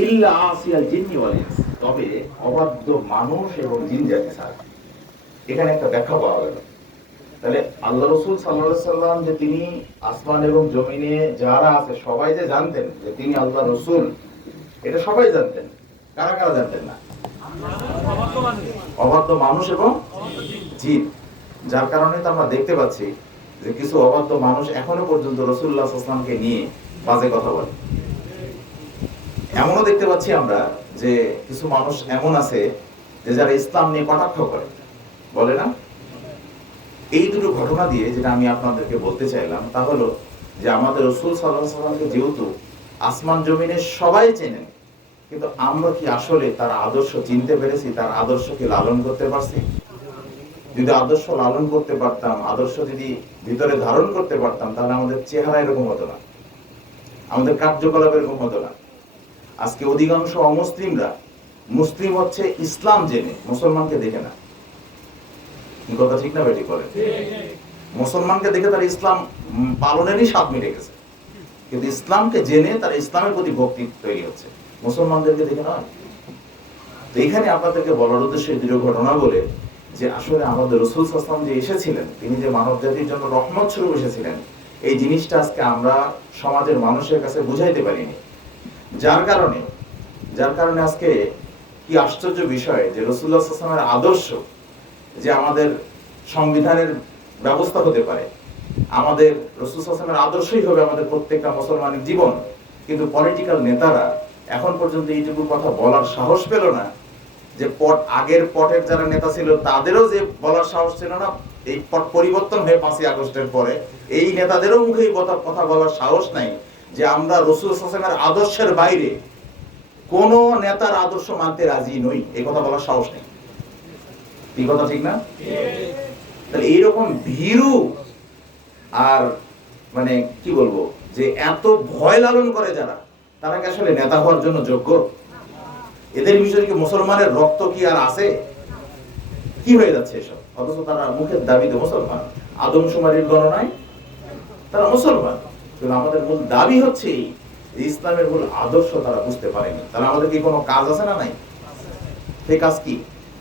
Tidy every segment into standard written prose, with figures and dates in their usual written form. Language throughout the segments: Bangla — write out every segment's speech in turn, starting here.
ইল্লা আসিয়াল জিন্নি ওয়াল ইনস, তবে অবাধ্য মানুষ এবং জিন জাতি ছাড়া। এখানে একটা ব্যাখ্যা পাওয়া গেল। তাহলে আল্লাহ রাসূল সাল্লাল্লাহু আলাইহি সাল্লাম যে তিনি আসমান এবং জমিনে যারা আছে সবাই যে জানতেন যে তিনি আল্লাহ রাসূল, এটা সবাই জানতেন। কারা কারা জানতেন না? অবাধ্য মানুষ এবং জিন। যার কারণে তো আমরা দেখতে পাচ্ছি যে কিছু অবাধ্য মানুষ এখনো পর্যন্ত রাসূলুল্লাহ সাল্লাল্লাহু আলাইহি ওয়াসাল্লামকে নিয়ে বাজে কথা বলে। এমনও দেখতে পাচ্ছি আমরা যে কিছু মানুষ এমন আছে যে যারা ইসলাম নিয়ে কটাক্ষ করে, বলে না? এই দুটো ঘটনা দিয়ে যেটা আমি আপনাদেরকে বলতে চাইলাম তা হলো যে আমাদের রাসূল সাল্লাল্লাহু আলাইহি ওয়াসাল্লামকে যেহেতু আসমান জমিনে সবাই চেনেন, কিন্তু আমরা কি আসলে তার আদর্শ চিনতে পেরেছি? তার আদর্শকে লালন করতে পারছি? যদি আদর্শ লালন করতে পারতাম, আদর্শ যদি ভিতরে ধারণ করতে পারতাম, তাহলে আমাদের চেহারা এরকম হতো না, আমাদের কার্যকলাপ এরকম হতো না। আজকে অধিকাংশ অমুসলিমরা মুসলিম হচ্ছে ইসলাম জেনে, মুসলমানকে দেখে না। কথা ঠিক না বেটি করে? মুসলমানকে দেখে তার ইসলাম পালনেরই স্বাদ মিটে গেছে, কিন্তু ইসলামকে জেনে তার ইসলামের প্রতি ভক্তি তৈরি হচ্ছে, মুসলমানদেরকে দেখে নয়। তো এখানে আপনাদেরকে বলার উদ্দেশ্যে দৃঢ় ঘটনা বলে যে আসলে আমাদের রাসূল সাল্লাল্লাহু আলাইহি ওয়াসাল্লাম যে এসেছিলেন, তিনি যে মানব জাতির জন্য রহমত স্বরূপ এসেছিলেন, এই জিনিসটা আজকে আমরা সমাজের মানুষের কাছে বুঝাইতে পারিনি। যার কারণে আজকে কি আশ্চর্য বিষয় যে রাসূলুল্লাহ সাল্লাল্লাহু আলাইহি ওয়াসাল্লামের আদর্শ যে আমাদের সংবিধানের ব্যবস্থা হতে পারে, আমাদের রাসূল সাল্লাল্লাহু আলাইহি ওয়াসাল্লামের আদর্শই হবে আমাদের প্রত্যেকটা মুসলমানের জীবন, কিন্তু পলিটিক্যাল নেতারা এখন পর্যন্ত এইটুকু কথা বলার সাহস পেল না যে আগের পটের যারা নেতা ছিল তাদেরও যে বলার সাহস ছিল না, এই পট পরিবর্তন হয়ে 5ই আগস্টের পরে এই নেতাদেরও মুখে কথা বলার সাহস নাই যে আমরা রাসূল সাল্লাল্লাহু আলাইহি ওয়াসাল্লামের আদর্শের বাইরে কোন নেতার আদর্শ মানতে রাজি নই, এই কথা বলার সাহস নেই। এই কথা ঠিক না? তাহলে এইরকম ভীরু আর মানে কি বলবো যে এত ভয় লালন করে যারা, তারা কি আসলে নেতা হওয়ার জন্য যোগ্য? এদের বিষয়ে কি মুসলমানের রক্ত কি আর আছে? কি হয়ে যাচ্ছে এসব? অথচ তারা মুখের দাবিতে মুসলমান, আদমশুমারির গণনায় তারা মুসলমান, কিন্তু আমাদের মূল দাবি হচ্ছে ইসলামের মূল আদর্শ তারা বুঝতে পারেনি। তাহলে আমাদের কি কোনো কাজ আছে না? নাই। সেই কাজ কি?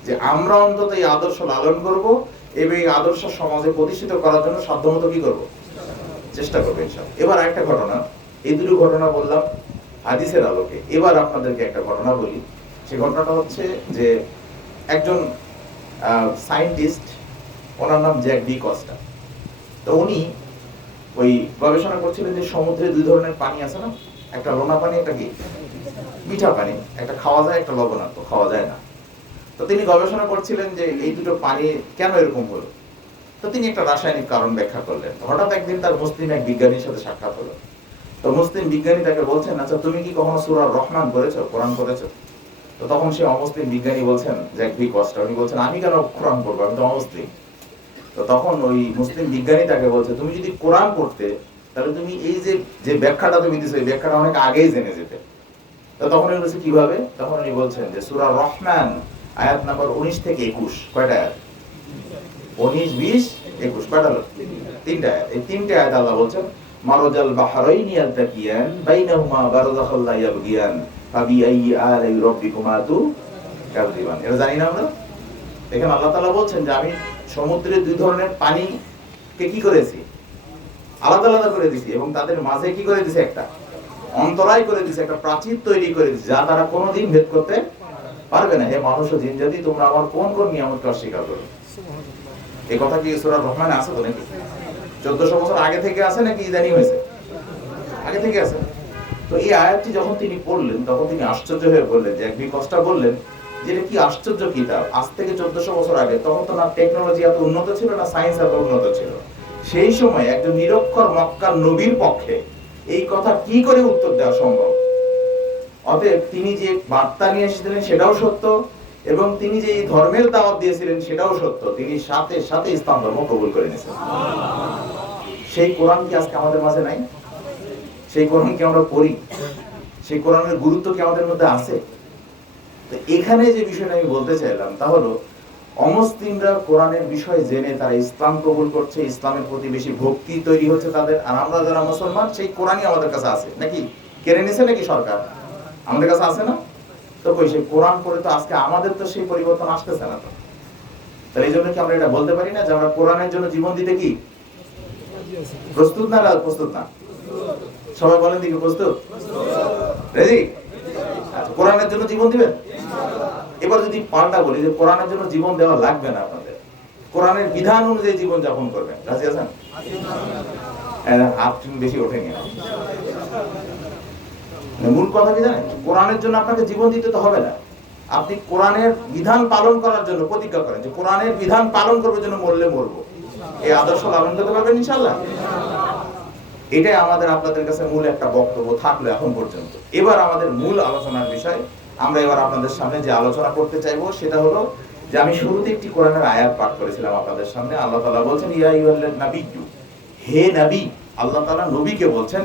যে আমরা অন্তত এই আদর্শ লালন করব এবং এই আদর্শ সমাজে প্রতিষ্ঠিত করার জন্য সাধ্যমতো কি করব? চেষ্টা করবো ইনশাআল্লাহ। এবার একটা ঘটনা, এই দুটো ঘটনা বললাম হাদিসের আলোকে। এবার আপনাদেরকে একটা ঘটনা বলি। সেই ঘটনাটা হচ্ছে যে একজন সায়েন্টিস্ট, ওনার নাম জ্যাক ডি কস্টা। তো উনি ওই গবেষণা করছিলেন যে সমুদ্রে দুই ধরনের পানি আছে না, একটা লোনা পানি, একটা কি মিঠা পানি, একটা খাওয়া যায়, একটা লবণাক্ত খাওয়া যায় না। তো তিনি গবেষণা করছিলেন যে এই দুটো পানি কেন এরকম হলো। তো তিনি একটা রাসায়নিক কারণ ব্যাখ্যা করলেন। হঠাৎ একদিন তার মুসলিম এক বিজ্ঞানীর সাথে সাক্ষাৎ হলো। তো মুসলিম বিজ্ঞানী তাকে বলছেন, আচ্ছা তুমি কি কখনো সূরা রহমান পড়েছো, কোরআন পড়েছো? তো তখন সে অমুসলিম বিজ্ঞানী বলছেন, জ্যাক ডি কস্টা, উনি বলছেন আমি কেন কোরআন পড়বো, আমি তো অমুসলিম। তো তখন ওই মুসলিম বিজ্ঞানী তাকে বলছে, তুমি যদি কোরআন পড়তে তাহলে তুমি এই যে ব্যাখ্যাটা তুমি দিছো, এই ব্যাখ্যাটা অনেক আগেই জেনে যেতে। তো তখন উনি বলছে কিভাবে? তখন উনি বলছেন যে সূরা রহমান আয়াত নাম্বার 19 থেকে 21, কয়টা আয়াত? 19, 20, 21, কয়টা হলো? তিনটা আয়াত। এই তিনটা আয়াত আল্লাহ বলছেন মারজাল বাহরাইনি ইয়ালতাকিয়ান বাইনাহুমা বারযাখুল লা ইয়াবগিয়ান ফাবিআইয়ি আলাই রাব্বিকুমা তুকাযযিবান। এটা জানি না আমরা? এখানে আল্লাহ তাআলা বলছেন যে আমি সমুদ্রের দুই ধরনের পানিকে কি করেছি? আলাদা আলাদা করে দিয়েছি, এবং তাদের মাঝে কি করে দিয়েছি? একটা অন্তরায় করে দিয়েছি, একটা প্রাচীর তৈরি করে দিয়েছি, যা তারা কোনোদিন ভেদ করতে পারবে না। হে মানুষ ও জিন জাতি, তোমরা আমার কোন কোন নিয়ামতকে অস্বীকার করো? এই কথা কি সূরা রহমানে আছে তো নাকি? 1400 বছর আগে থেকে আছে নাকি ইদানিং হয়েছে? আগে থেকে আছে। তো এই আয়াতটি যখন তিনি পড়লেন তখন তিনি আশ্চর্য হয়ে বললেন, জ্যাক ডি কস্টা বললেন যে এটা কি আশ্চর্য কিতাব, আজ থেকে 1400 বছর আগে। তখন তো না টেকনোলজি এত উন্নত ছিল, না সায়েন্স এত উন্নত ছিল। সেই সময় একজন নিরক্ষর মক্কার নবীর পক্ষে এই কথা কি করে উত্তর দেওয়া সম্ভব? অতএব তিনি যে বার্তা নিয়ে এসেছিলেন সেটাও সত্য, এবং তিনি যে এই ধর্মের দাওয়াত দিয়েছিলেন সেটাও সত্য। তিনি সাথে সাথে ইসলাম ধর্ম কবুল করে নিয়েছেন। সেই কোরআন কি আজকে আমাদের মাঝে নাই? সেই কোরআন কি আমরা পড়ি? সেই কোরআনের গুরুত্ব কি আমাদের মধ্যে আছে? তো এখানে যে বিষয়টা আমি বলতে চাইলাম তা হলো অমুসলিমরা কোরআনের বিষয় জেনে তারা ইসলাম কবুল করছে, ইসলামের প্রতি বেশি ভক্তি তৈরি হচ্ছে তাদের। আর আমরা যারা মুসলমান, সেই কোরআনই আমাদের কাছে আছে নাকি? কেড়ে নিছে নাকি সরকার? আমাদের কাছে আছে না? তো কই সেই কোরআন পড়ে তো আজকে আমাদের তো সেই পরিবর্তন আসতেছে না। তো তাহলে এই জন্য কি আমরা এটা বলতে পারি না যে আমরা কোরআনের জন্য জীবন দিতে কি প্রস্তুত না? প্রস্তুত না? সবাই বলেন দিকে প্রস্তুত, রেডি? আচ্ছা, কোরআনের জন্য জীবন দিবেন? এবার যদি পাল্টা বলি যে কোরআনের জন্য জীবন দেওয়া লাগবে না, আপনাদের কোরআনের বিধান অনুযায়ী জীবন যাপন করবেন, রাজি আছেন? হাত বেশি ওঠেনি। মূল কথা কি জানেন? কোরআনের জন্য আপনাকে জীবন দিতে তো হবে না, আপনি কোরআনের বিধান পালন করার জন্য প্রতিজ্ঞা করেন যে কোরআনের বিধান পালন করবার জন্য মরলে মরবো, এই আদর্শ লালন করতে পারবেন ইনশাআল্লাহ। এটাই আমাদের আপনাদের কাছে মূল একটা বক্তব্য থাকলো এখন পর্যন্ত। এবার আমাদের মূল আলোচনার বিষয়, আমরা এবার আপনাদের সামনে যে আলোচনা করতে চাইবো সেটা হলো যে আমি শুরুতে একটি কোরআনের আয়াত পাঠ করেছিলাম আপনাদের সামনে। আল্লাহ তাআলা বলছেন, ইয়া আইয়ুহাল্লাযীনা নাবিয়্যু, হে নবী, আল্লাহ তাআলা নবীকে বলছেন,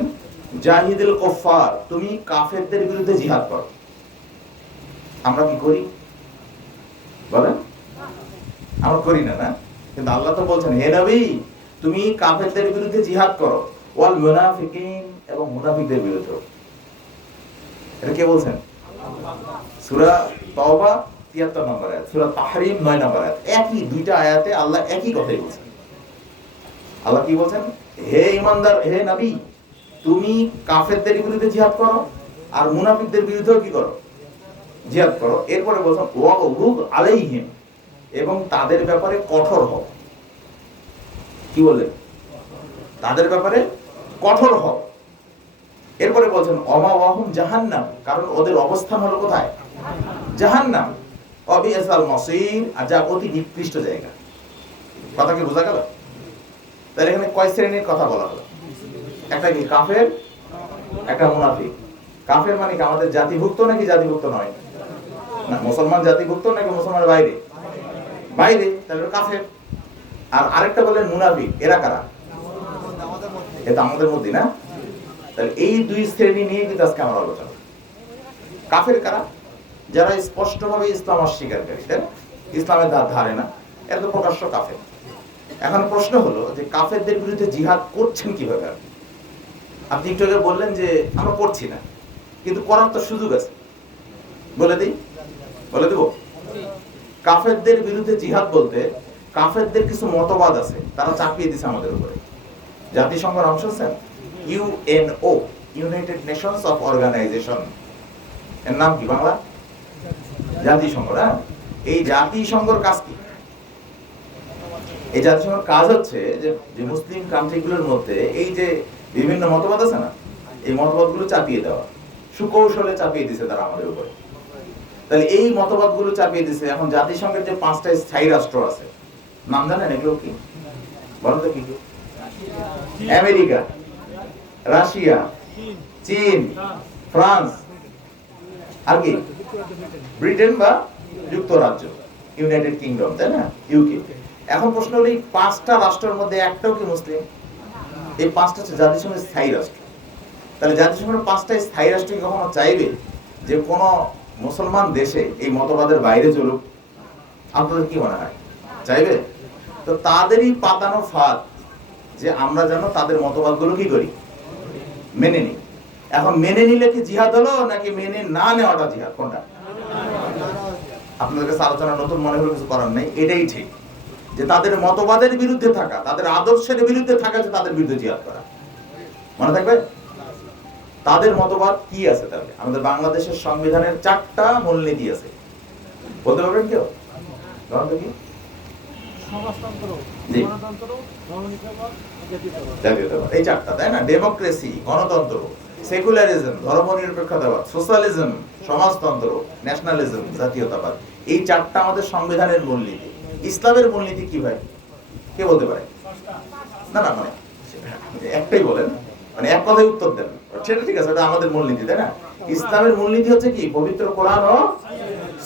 জাহিদুল কুফার, তুমি কাফেরদের বিরুদ্ধে জিহাদ করো। আমরা কি করি বলেন? আমরা করি না, না? কিন্তু আল্লাহ তো বলছেন, হে নবী, তুমি কাফেরদের বিরুদ্ধে জিহাদ করো, ওয়াল মুনাফিকিন, এবং মুনাফিকদের বিরুদ্ধে। এটা কে বলছেন? সূরা তাওবা ৭৩ নম্বর আয়াত, সূরা তাহরিম ৯ নম্বর আয়াত। একই দুইটা আয়াতে আল্লাহ একই কথাই বলছেন। আল্লাহ কি বলছেন? হে ঈমানদার, হে নবী, তুমি কাফেরদের বিরুদ্ধে জিহাদ করো আর মুনাফিকদের বিরুদ্ধেও কি করো? জিহাদ করো। এরপরে বলছেন ওয়াগলুদ আলাইহিম, এবং তাদের ব্যাপারে কঠোর হও। কি বললেন? তাদের ব্যাপারে কঠোর হও। এরপরে বলছেন অমাওয়াহুম জাহান্নাম, কারণ ওদের অবস্থান হলো কোথায়? জাহান্নাম। অবিয়াসাল মসির, আর যা অতি নিকৃষ্ট জায়গা। কথা কি বোঝা গেল? তাহলে এখানে কয় শ্রেণীর কথা বলা হলো? একটা কি কাফের, একটা মুনাফিক। কাফের মানে কি আমাদের জাতিভুক্ত নাকি জাতিভুক্ত নয়? না, মুসলমান জাতিভুক্ত নাকি মুসলমানের বাইরে? বাইরে, তাহলে কাফের। আর আরেকটা বললেন মুনাফিক, এরা কারা? এটা আমাদের মধ্যে, না? তাহলে এই দুই শ্রেণী নিয়ে কিন্তু আজকে আমার আলোচনা। কাফের কারা? যারা স্পষ্টভাবে ইসলাম অস্বীকারী, ইসলামের ধারে না, এত প্রকাশ্য কাফের। এখন প্রশ্ন হলো যে কাফেরদের বিরুদ্ধে জিহাদ করছেন কিভাবে? আপনি একটু আগে বললেন যে আমরা করছি না, কিন্তু করার তো সুযোগ আছে। বলে দিই, বলে দেব। কাফেরদের বিরুদ্ধে জিহাদ বলতে কাফেরদের কিছু মতবাদ আছে, তারা চাপিয়ে দিছে আমাদের উপরে। জাতিসংঘের অংশ আছেন UNO, United Nations of Organization, এর নাম কি বাংলা? জাতিসংঘ। না, এই জাতিসংঘের কাজ কি? এই জাতিসংঘের কাজ হচ্ছে যে মুসলিম কান্ট্রিগুলোর মধ্যে এই যে বিভিন্ন মতবাদ আছে না, এই মতবাদগুলো চাপিয়ে দেওয়া, সুকৌশলে চাপিয়ে দিছে তারা আমাদের উপরে। তাহলে এই মতবাদগুলো চাপিয়ে দিছে। এখন জাতিসংঘের যে 5টা স্থায়ী রাষ্ট্র আছে, নাম জানেন এগুলো কি? বলেন তো কি কি? আমেরিকা, রাশিয়া, চীন, ফ্রান্স, আর কি? ব্রিটেন বা যুক্তরাজ্য, ইউনাইটেড কিংডম, তাই না? ইউকে। এখন প্রশ্ন হলো এই 5টা রাষ্ট্রের মধ্যে একটাও কি মুসলিম? এই 5টা হচ্ছে জাতিসংঘের স্থায়ী রাষ্ট্র। তাহলে জাতিসংঘের 5টা স্থায়ী রাষ্ট্র কি কখনো চাইবে যে কোন মুসলমান দেশে এই মতবাদের বাইরে চলুক? আপনাদের কি মনে হয়? চাইবে? তো তাদেরই পাতানো ফাঁদ যে আমরা যেন তাদের মতবাদগুলো কি করি? মেনে নিই। এখন মেনে নিলে কি জিহাদ হলো, নাকি মেনে না নেওয়াটা জিহাদ? কোনটা? আপনাদের কাছে আলোচনা নতুন মনে হলো, কিছু করার নেই, এটাই ঠিক যে তাদের মতবাদের বিরুদ্ধে থাকা, তাদের আদর্শের বিরুদ্ধে থাকা, যে তাদের বিরুদ্ধে জিহাদ করা। মনে থাকবে? তাদের মতবাদ কি আছে? তাহলে আমাদের বাংলাদেশের সংবিধানের 4টা মূলনীতি আছে, বলতে পারবেন কেউ? কি? সমাজতন্ত্র, গণতন্ত্র, ধর্মনিরপেক্ষতা, জাতীয়তাবাদ, এই 4টা, তাই না? ডেমোক্রেসি, গণতন্ত্র, সেকুলারিজম, ধর্মনিরপেক্ষতাবাদ, সোশ্যালিজম, সমাজতন্ত্র, ন্যাশনালিজম, জাতীয়তাবাদ। এই 4টা আমাদের সংবিধানের মূলনীতি। ইসলামের মূলনীতি কি ভাই? কে বলতে পারে? না না, মানে একটাই বলেন, মানে এক কথায় উত্তর দেন, সেটা ঠিক আছে, এটা আমাদের মূলনীতি, তাই না? ইসলামের মূলনীতি হচ্ছে কি? পবিত্র কোরআন ও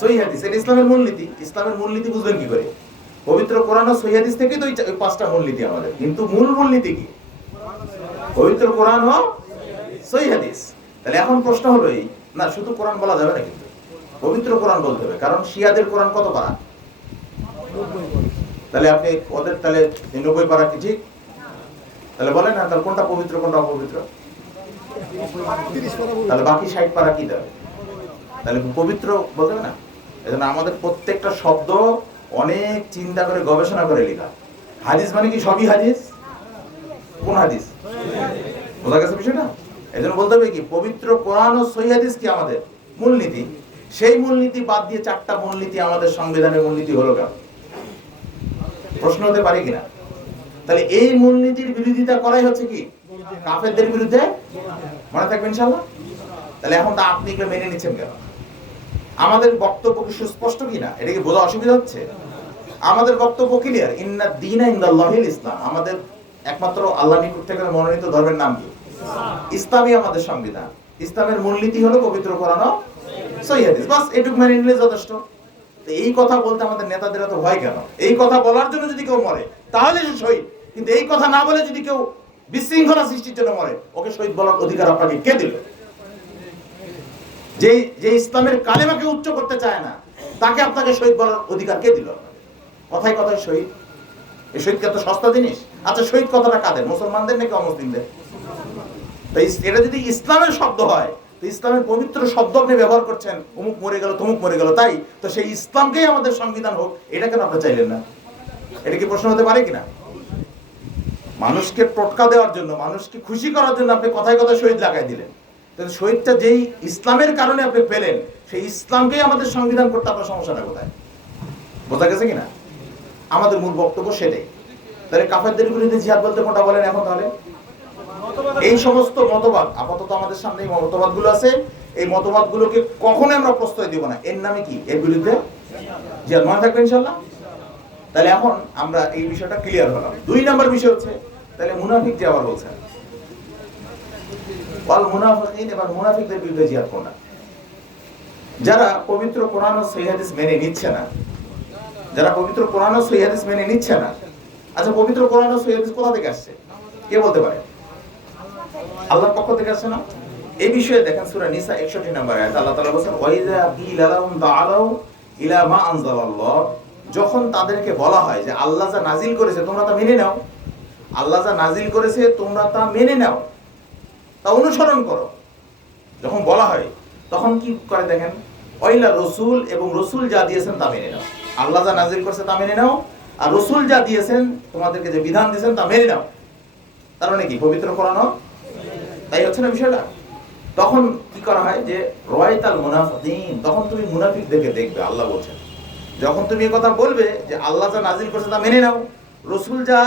সহিহ হাদিস। এটা ইসলামের মূলনীতি। ইসলামের মূলনীতি বুঝবেন কি করে? পবিত্র কোরআন ও সহিহ হাদিস থেকে তো ওই 5টা মূলনীতি আমাদের। কিন্তু মূল মূলনীতি কি? পবিত্র কোরআন ও সহিহ হাদিস। তাহলে এখন প্রশ্ন হলো এই, না শুধু কোরআন বলা যাবে না, কিন্তু পবিত্র কোরআন বলতে হবে, কারণ শিয়াদের কোরআন কত পারা? তাহলে আপনি ওদের তাহলে 90 পারা কি ঠিক? তাহলে বলেন না, তাহলে কোনটা পবিত্র কোনটা অপবিত্র? তাহলে বাকি 60 পারা কি দেবে? তাহলে পবিত্র বলতে হবে না? এজন্য আমাদের প্রত্যেকটা শব্দ অনেক চিন্তা করে গবেষণা করে লেখা। হাদিস মানে কি সবই হাদিস? কোন হাদিস? বোঝা গেছে বিষয়টা? এজন্য বলতে হবে কি পবিত্র কোরআন ও সহিহ হাদিস কি আমাদের মূলনীতি। সেই মূলনীতি বাদ দিয়ে চারটা মূলনীতি আমাদের সংবিধানের মূলনীতি হলো কেন? প্রশ্ন হতে পারে কিনা? তাহলে এই মূলনীতির বিরোধিতা করাই হচ্ছে কি কাফেরদের বিরুদ্ধে। মনে থাকবে ইনশাআল্লাহ। তাহলে এখন তা আপনি এগুলো মেনে নিচ্ছেন কেন? আমাদের বক্তব্য কি সুস্পষ্ট কিনা? এটা কি বোঝা অসুবিধা হচ্ছে? আমাদের বক্তব্য ক্লিয়ার, ইন্না দীনা ইনদাল্লাহিল ইসলাম। আমাদের একমাত্র আল্লাহর নিকট থেকে মনোনীত ধর্মের নাম কি? ইসলামই আমাদের সংবিধান। ইসলামের মূলনীতি হলো পবিত্র কোরআন ও সহিহ হাদিস। বাস এটুকু মেনে নিলে যথেষ্ট। তো এই কথা বলতে আমাদের নেতাদের এত ভয় কেন? এই কথা বলার জন্য যদি কেউ মরে তাহলে সে শহীদ, কিন্তু এই কথা না বলে যদি কেউ বিশৃঙ্খলা সৃষ্টির জন্য মরে, ওকে শহীদ বলার অধিকার আপনাকে কে দিল? যে ইসলামের কালেমাকে উচ্চ করতে চায় না, তাকে আপনাকে শহীদ বলার অধিকার কে দিল? কথায় কথায় শহীদ, এই শহীদ কত সস্তা জিনিস? আচ্ছা, শহীদ কথাটা কাদের? মুসলমানদের নাকি অমুসলিমদের? এটা যদি ইসলামের শব্দ হয়, তো ইসলামের পবিত্র শব্দ আপনি ব্যবহার করছেন, অমুক মরে গেল তমুক মরে গেল, তাই তো সেই ইসলামকেই আমাদের সংবিধান হোক, এটা কেন আপনি চাইলেন না? এটা কি প্রশ্ন হতে পারে কিনা? মানুষকে টোটকা দেওয়ার জন্য, মানুষকে খুশি করার জন্য আপনি কথায় কথায় শহীদ লাগাই দিলেন। তাহলে শহীদটা যেই ইসলামের কারণে আপনি পেলেন, সেই ইসলামকেই আমাদের সংবিধান করতে আপনার সমস্যাটা কোথায়? বোঝা গেছে কিনা? আমাদের মূল বক্তব্য সেটাই। তাহলে কাফেরদের বিরুদ্ধে জিহাদ বলতে কোনটা বলেন এখন? তাহলে এই সমস্ত মতবাদ, আপাতত আমাদের সামনে এই মতবাদগুলো আছে, এই মতবাদগুলোকে কখনোই আমরা প্রশ্রয় দিব না। এর নামে কি? এর বিরুদ্ধে জিহাদ। মনে থাকবে ইনশাআল্লাহ। তাহলে এখন আমরা এই বিষয়টা ক্লিয়ার হলাম। 2 নম্বর বিষয় হচ্ছে, তাহলে মুনাফিক যে আবার বলছেন ওয়াল মুনাফিকিন, এবার মুনাফিকদের বিরুদ্ধে জিহাদ কোনটা? যারা পবিত্র কোরআন ও সহিহ হাদিস মেনে নিচ্ছে না, যারা পবিত্র কোরআন ও সহিহ হাদিস মেনে নিচ্ছে না। আচ্ছা, পবিত্র কোরআন ও সহিহ হাদিস কোথা থেকে আসছে? কে বলতে পারে? আল্লাহর পক্ষ থেকে আসছে না? এই বিষয়ে দেখেন সূরা নিসা 61 নম্বর আয়াত আল্লাহ তাআলা বলেন, ওয়াইযা কিলা লাহুম তাআলাউ ইলা মা আনজালাল্লাহ। যখন তাদেরকে বলা হয় যে আল্লাহ যা নাজিল করেছে তোমরা তা মেনে নাও, আল্লাহ যা নাজিল করেছে তোমরা তা মেনে নাও, তা অনুসরণ করো, যখন বলা হয় তখন কি করে দেখেন, ওয়াইলা রাসূল, এবং রাসূল যা দিয়েছেন তা মেনে নাও। আল্লাহ যা নাজিল করেছে তা মেনে নাও, আর রাসূল যা দিয়েছেন, তোমাদেরকে যে বিধান দিয়েছেন তা মেনে নাও। তার মানে কি? পবিত্র কোরআন। তাই হচ্ছে না বিষয়টা? তখন কি করা হয় যে রায়াতাল মুনাফিকিন, তখন তুমি মুনাফিকদেরকে দেখবে। আল্লাহ বলছেন, যখন তুমি এই কথা বলবে যে আল্লাহ যা নাজিল করেছে তা মেনে নাও, রাসূল যা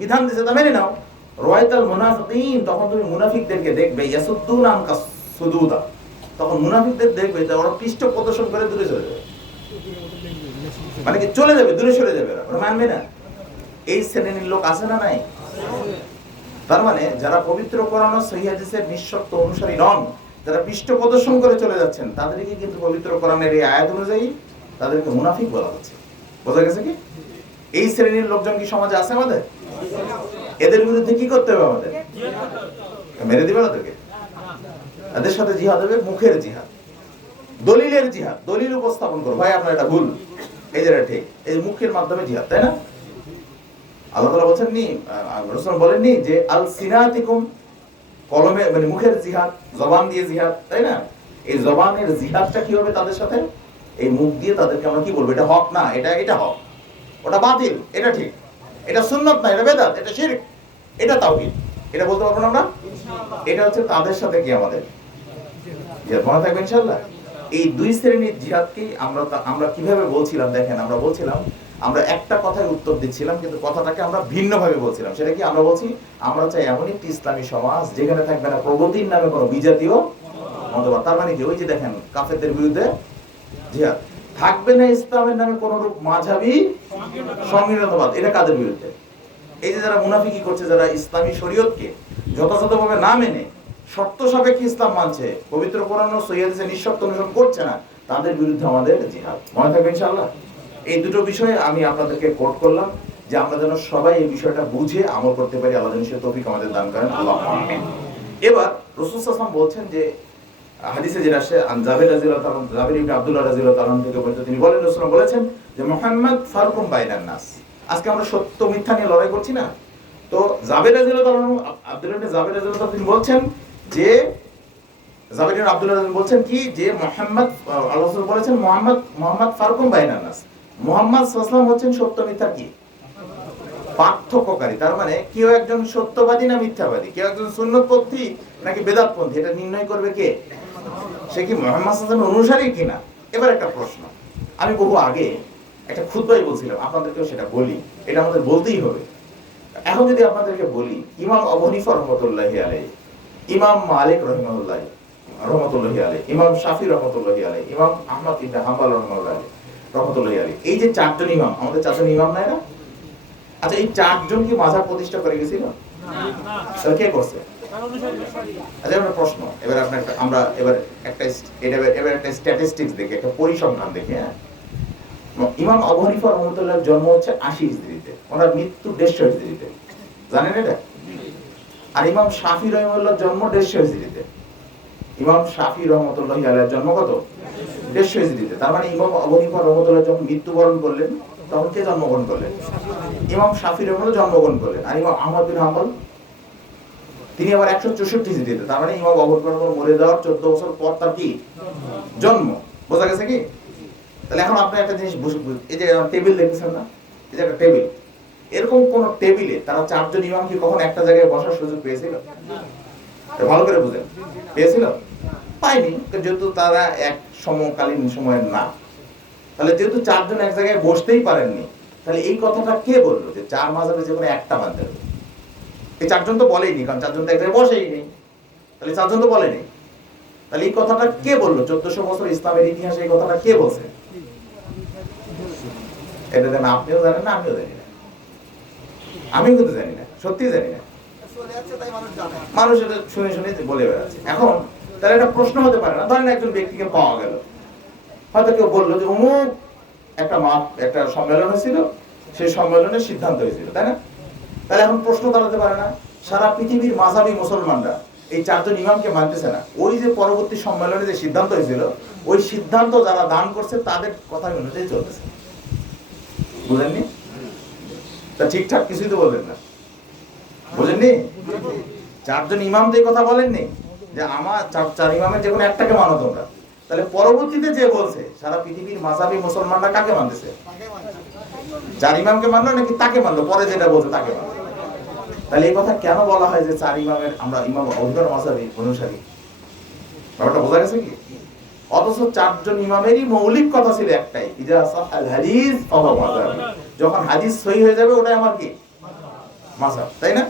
বিধান দিয়েছে তা মেনে নাও, রায়াতাল মুনাফিকিন, তখন তুমি মুনাফিকদেরকে দেখবে ইয়াসুদ্দুনা আনকা সুদুদা, তখন মুনাফিকদের দেখবে যে ওরা পৃষ্ঠ প্রদর্শন করে দূরে চলে যাবে। মানে কি? চলে যাবে, দূরে সরে যাবে, ওরা মানবে না। এই শ্রেণীর লোক আছে না নাই? তার মানে যারা পবিত্র কোরআন ও সহিহ হাদিসের নিঃশর্ত অনুসারী নন, যারা পৃষ্ঠ প্রদর্শন করে চলে যাচ্ছেন, তাদেরকে কিন্তু পবিত্র কোরআনের এই আয়াত অনুযায়ী তাদেরকে মুনাফিক বলা হচ্ছে। বোঝা গেছে কি? এই শ্রেণীর লোকজন কি সমাজে আছে আমাদের? এদের বিরুদ্ধে কি করতে হবে আমাদের? মেরে দিবে না তাদেরকে? এদের সাথে জিহাদ হবে মুখের জিহাদ, দলিলের জিহাদ। দলিল উপস্থাপন করো, ভাই আপনার এটা ভুল, এই যে এটা ঠিক, এই মুখের মাধ্যমে জিহাদ, তাই না? আল্লাহ তাআলা বলেননি, রাসূল বলেননি যে আল সিনাতিকুম, কলমে মানে মুখের জিহাদ, জবান দিয়ে জিহাদ, তাই না? এই জবানের জিহাদটা কি হবে তাদের সাথে? এই মুখ দিয়ে তাদেরকে আমরা কি বলবো? এটা হক না, এটা হক, ওটা বাতিল, এটা ঠিক, এটা সুন্নাত না, এটা বেদাত, এটা শিরক, এটা তাওহীদ, এটা বলতে পারবো না আমরা? এটা হচ্ছে তাদের সাথে কি আমাদের জিহাদ। মনে থাকবে ইনশাআল্লাহ। এই 2 শ্রেণীর জিহাদকেই আমরা কিভাবে বলছিলাম দেখেন, আমরা বলছিলাম, আমরা একটা কথায় উত্তর দিচ্ছিলাম, কিন্তু কথাটাকে আমরা ভিন্ন ভাবে বলছিলাম। সেটা কি? আমরা বলছি আমরা চাই এমন একটি ইসলামী সমাজ যেখানে থাকবে না প্রগতির নামে কোনো বিজাতীয় মতবাদ। তার মানে কি? ওই যে দেখেন কাফেরদের বিরুদ্ধে জিহাদ, থাকবে না ইসলামের নামে কোন রূপ মাঝহাবি সংকীর্ণতাবাদ। এটা কাদের বিরুদ্ধে? এই যে যারা মুনাফিকি করছে, যারা ইসলামী শরীয়তকে যথাযথভাবে না মেনে শর্ত সাপেক্ষে ইসলাম মানছে, পবিত্র কোরআন ও সহিহ হাদিসের নিঃশর্ত অনুসরণ করছে না, তাদের বিরুদ্ধে আমাদের জিহাদ। মনে থাকবে ইনশাআল্লাহ। এই দুটো বিষয়ে আমি আপনাদেরকে কোট করলাম যে আমরা যেন সবাই এই বিষয়টা বুঝে আমল করতে পারি। আল্লাহ যেন সে তৌফিক আমাদের দান করেন, আল্লাহুম্মা আমিন। এবার রাসূল সাল্লাল্লাহু আলাইহি ওয়াসাল্লাম বলছেন যে হাদিসে যেটা আসে, জাবের রাদিয়াল্লাহু তাআলা, জাবের ইবনে আব্দুল্লাহ রাদিয়াল্লাহু তাআলা থেকে বর্ণিত, তিনি বলেন, রাসূল বলেছেন যে মুহাম্মদ ফারকুম বাইনান নাস। আজকে আমরা সত্য মিথ্যা নিয়ে লড়াই করছি না? তো জাবের রাদিয়াল্লাহু তাআলা, আব্দুল্লাহ ইবনে জাবের রাদিয়াল্লাহু তাআলা, তিনি বলছেন যে জাবির বিন আব্দুল্লাহ বলছেন কি যে মুহাম্মদ, আল্লাহ রাসূল বলেছেন মুহাম্মদ ফারকুম বাইনান নাস, মুহাম্মদ সাল্লাল্লাহু আলাইহি ওয়াসাল্লাম হচ্ছেন সত্য মিথ্যা কি পার্থক্যকারী। তার মানে কেউ একজন সত্যবাদী না মিথ্যাবাদী, কেউ একজন সুন্নতপন্থী নাকি বেদাতপন্থী, এটা নির্ণয় করবে কে? সে কি মুহাম্মদ সাল্লাল্লাহু আলাইহি ওয়াসাল্লামের অনুসারী কিনা। এবার একটা প্রশ্ন, আমি বহু আগে একটা খুতবায় বলছিলাম, আপনাদেরকেও সেটা বলি, এটা আমাদের বলতেই হবে। এখন যদি আপনাদেরকে বলি ইমাম আবু হানিফা রাহমাতুল্লাহি আলাইহি, ইমাম মালিক রাহিমাহুল্লাহ রহমতুল্লাহি আলাইহি, ইমাম শাফি রহমতুল্লাহি আলাইহি, ইমাম আহমদ ইবনে হাম্বল রহমতুল্লাহি আলাইহি, এই যে চারজন ইমাম, আমাদের চারজন ইমাম নাই না? আচ্ছা, এই চারজন কি মাযহাব প্রতিষ্ঠা করে গেছিল? না। তাহলে কে করছে? আচ্ছা, একটা প্রশ্ন, এবার আপনার আমরা এবার একটা স্ট্যাটিস্টিক্স দেখি, একটা পরিসংখ্যান দেখি। হ্যাঁ, ইমাম আবু হানিফা রহমতুল্লাহর জন্ম হচ্ছে 80 হিজরিতে, ওনার মৃত্যু 150 হিজরিতে, জানেন এটা? আর ইমাম শাফি রহমাতুল্লাহর জন্ম 150 হিজরিতে। ইমাম শাফি রহমতুল্লাহি আলাইহির জন্ম কত? 150 হিজরিতে। তার মানে ইমাম আবু হানিফা রহমতুল্লাহ যখন মৃত্যুবরণ করলেন তখন কে জন্মগ্রহণ করলেন? ইমাম শাফি রহমতুল্লাহ জন্মগ্রহণ করলেন। আর ইমাম আহমদ বিন হাম্বল তিনি আবার 164 হিজরিতে। তার মানে ইমাম আবু হানিফা মরে যাওয়ার 14 বছর পর তার কি জন্ম। বোঝা গেছে কি? তাহলে এখন আপনি একটা জিনিস এই যে টেবিল দেখছেন না, এই যে একটা টেবিল, এরকম কোন টেবিলে তারা চারজন ইমাম কি কখন একটা জায়গায় বসার সুযোগ পেয়েছিল? ভালো করে বুঝেন, পেয়েছিল? পায়নি, যেহেতু তারা এক সমকালীন সময়ের না। তাহলে যেহেতু চারজন এক জায়গায় বসতেই পারেননি, তাহলে এই কথাটা কে বললো যে চার মাযহাবে যে কোনো একটা মানতে হবে? এই চারজন তো বলেইনি, কারণ চারজন তো এক জায়গায় বসেই নেই, তাহলে চারজন তো বলেনি। তাহলে এই কথাটা কে বললো? 1400 বছর ইসলামের ইতিহাসে এই কথাটা কে বলছে? এটা জানেন, আপনিও জানেন না, আমিও জানি না, আমিও কিন্তু জানি না, সত্যি জানি না, মানুষ এটা শুনে শুনে বলে বেড়াচ্ছে। এখন তাহলে একটা প্রশ্ন হতে পারে না, ধরেন একজন ব্যক্তিকে পাওয়া গেল, হয়তো কেউ বললো যে অমুক একটা সম্মেলন হয়েছিল, সেই সম্মেলনের সিদ্ধান্ত হয়েছিল, তাই না? তাহলে এখন প্রশ্ন দাঁড়াতে পারে না, সারা পৃথিবীর মাযহাবী মুসলমানরা এই চারজন ইমামকে মানতেছে না, ওই যে পরবর্তী সম্মেলনে যে সিদ্ধান্ত হয়েছিল ওই সিদ্ধান্ত যারা দান করছে তাদের কথা অনুযায়ী চলতেছে। বুঝেননি? তা ঠিকঠাক কিছুই তো বলবেন না, বুঝেননি? চারজন ইমাম তো এই কথা বলেননি যে আমার চার ইমামের যে কোনো একটাকে মানো তোমরা। তাহলে পরবর্তীতে যে বলছে সারা পৃথিবীর মাযহাবী মুসলমানরা কাকে মানতেছে? চার ইমামকে মানলো নাকি তাকে মানলো পরে যেটা বলছে তাকে মানলো? তাহলে এই কথা কেন বলা হয় যে চার ইমামের আমরা ইমাম আবুবকর মাযহাবী অনুসারী? ব্যাপারটা বোঝা গেছে কি? অথচ চারজন ইমামেরই মৌলিক কথা ছিল একটাই, ইজা সাহাল হাদিস ফাহুয়া মাযহাবি, যখন হাদিস সহিহ হয়ে যাবে ওটাই আমার কি মাযহাব, তাই না?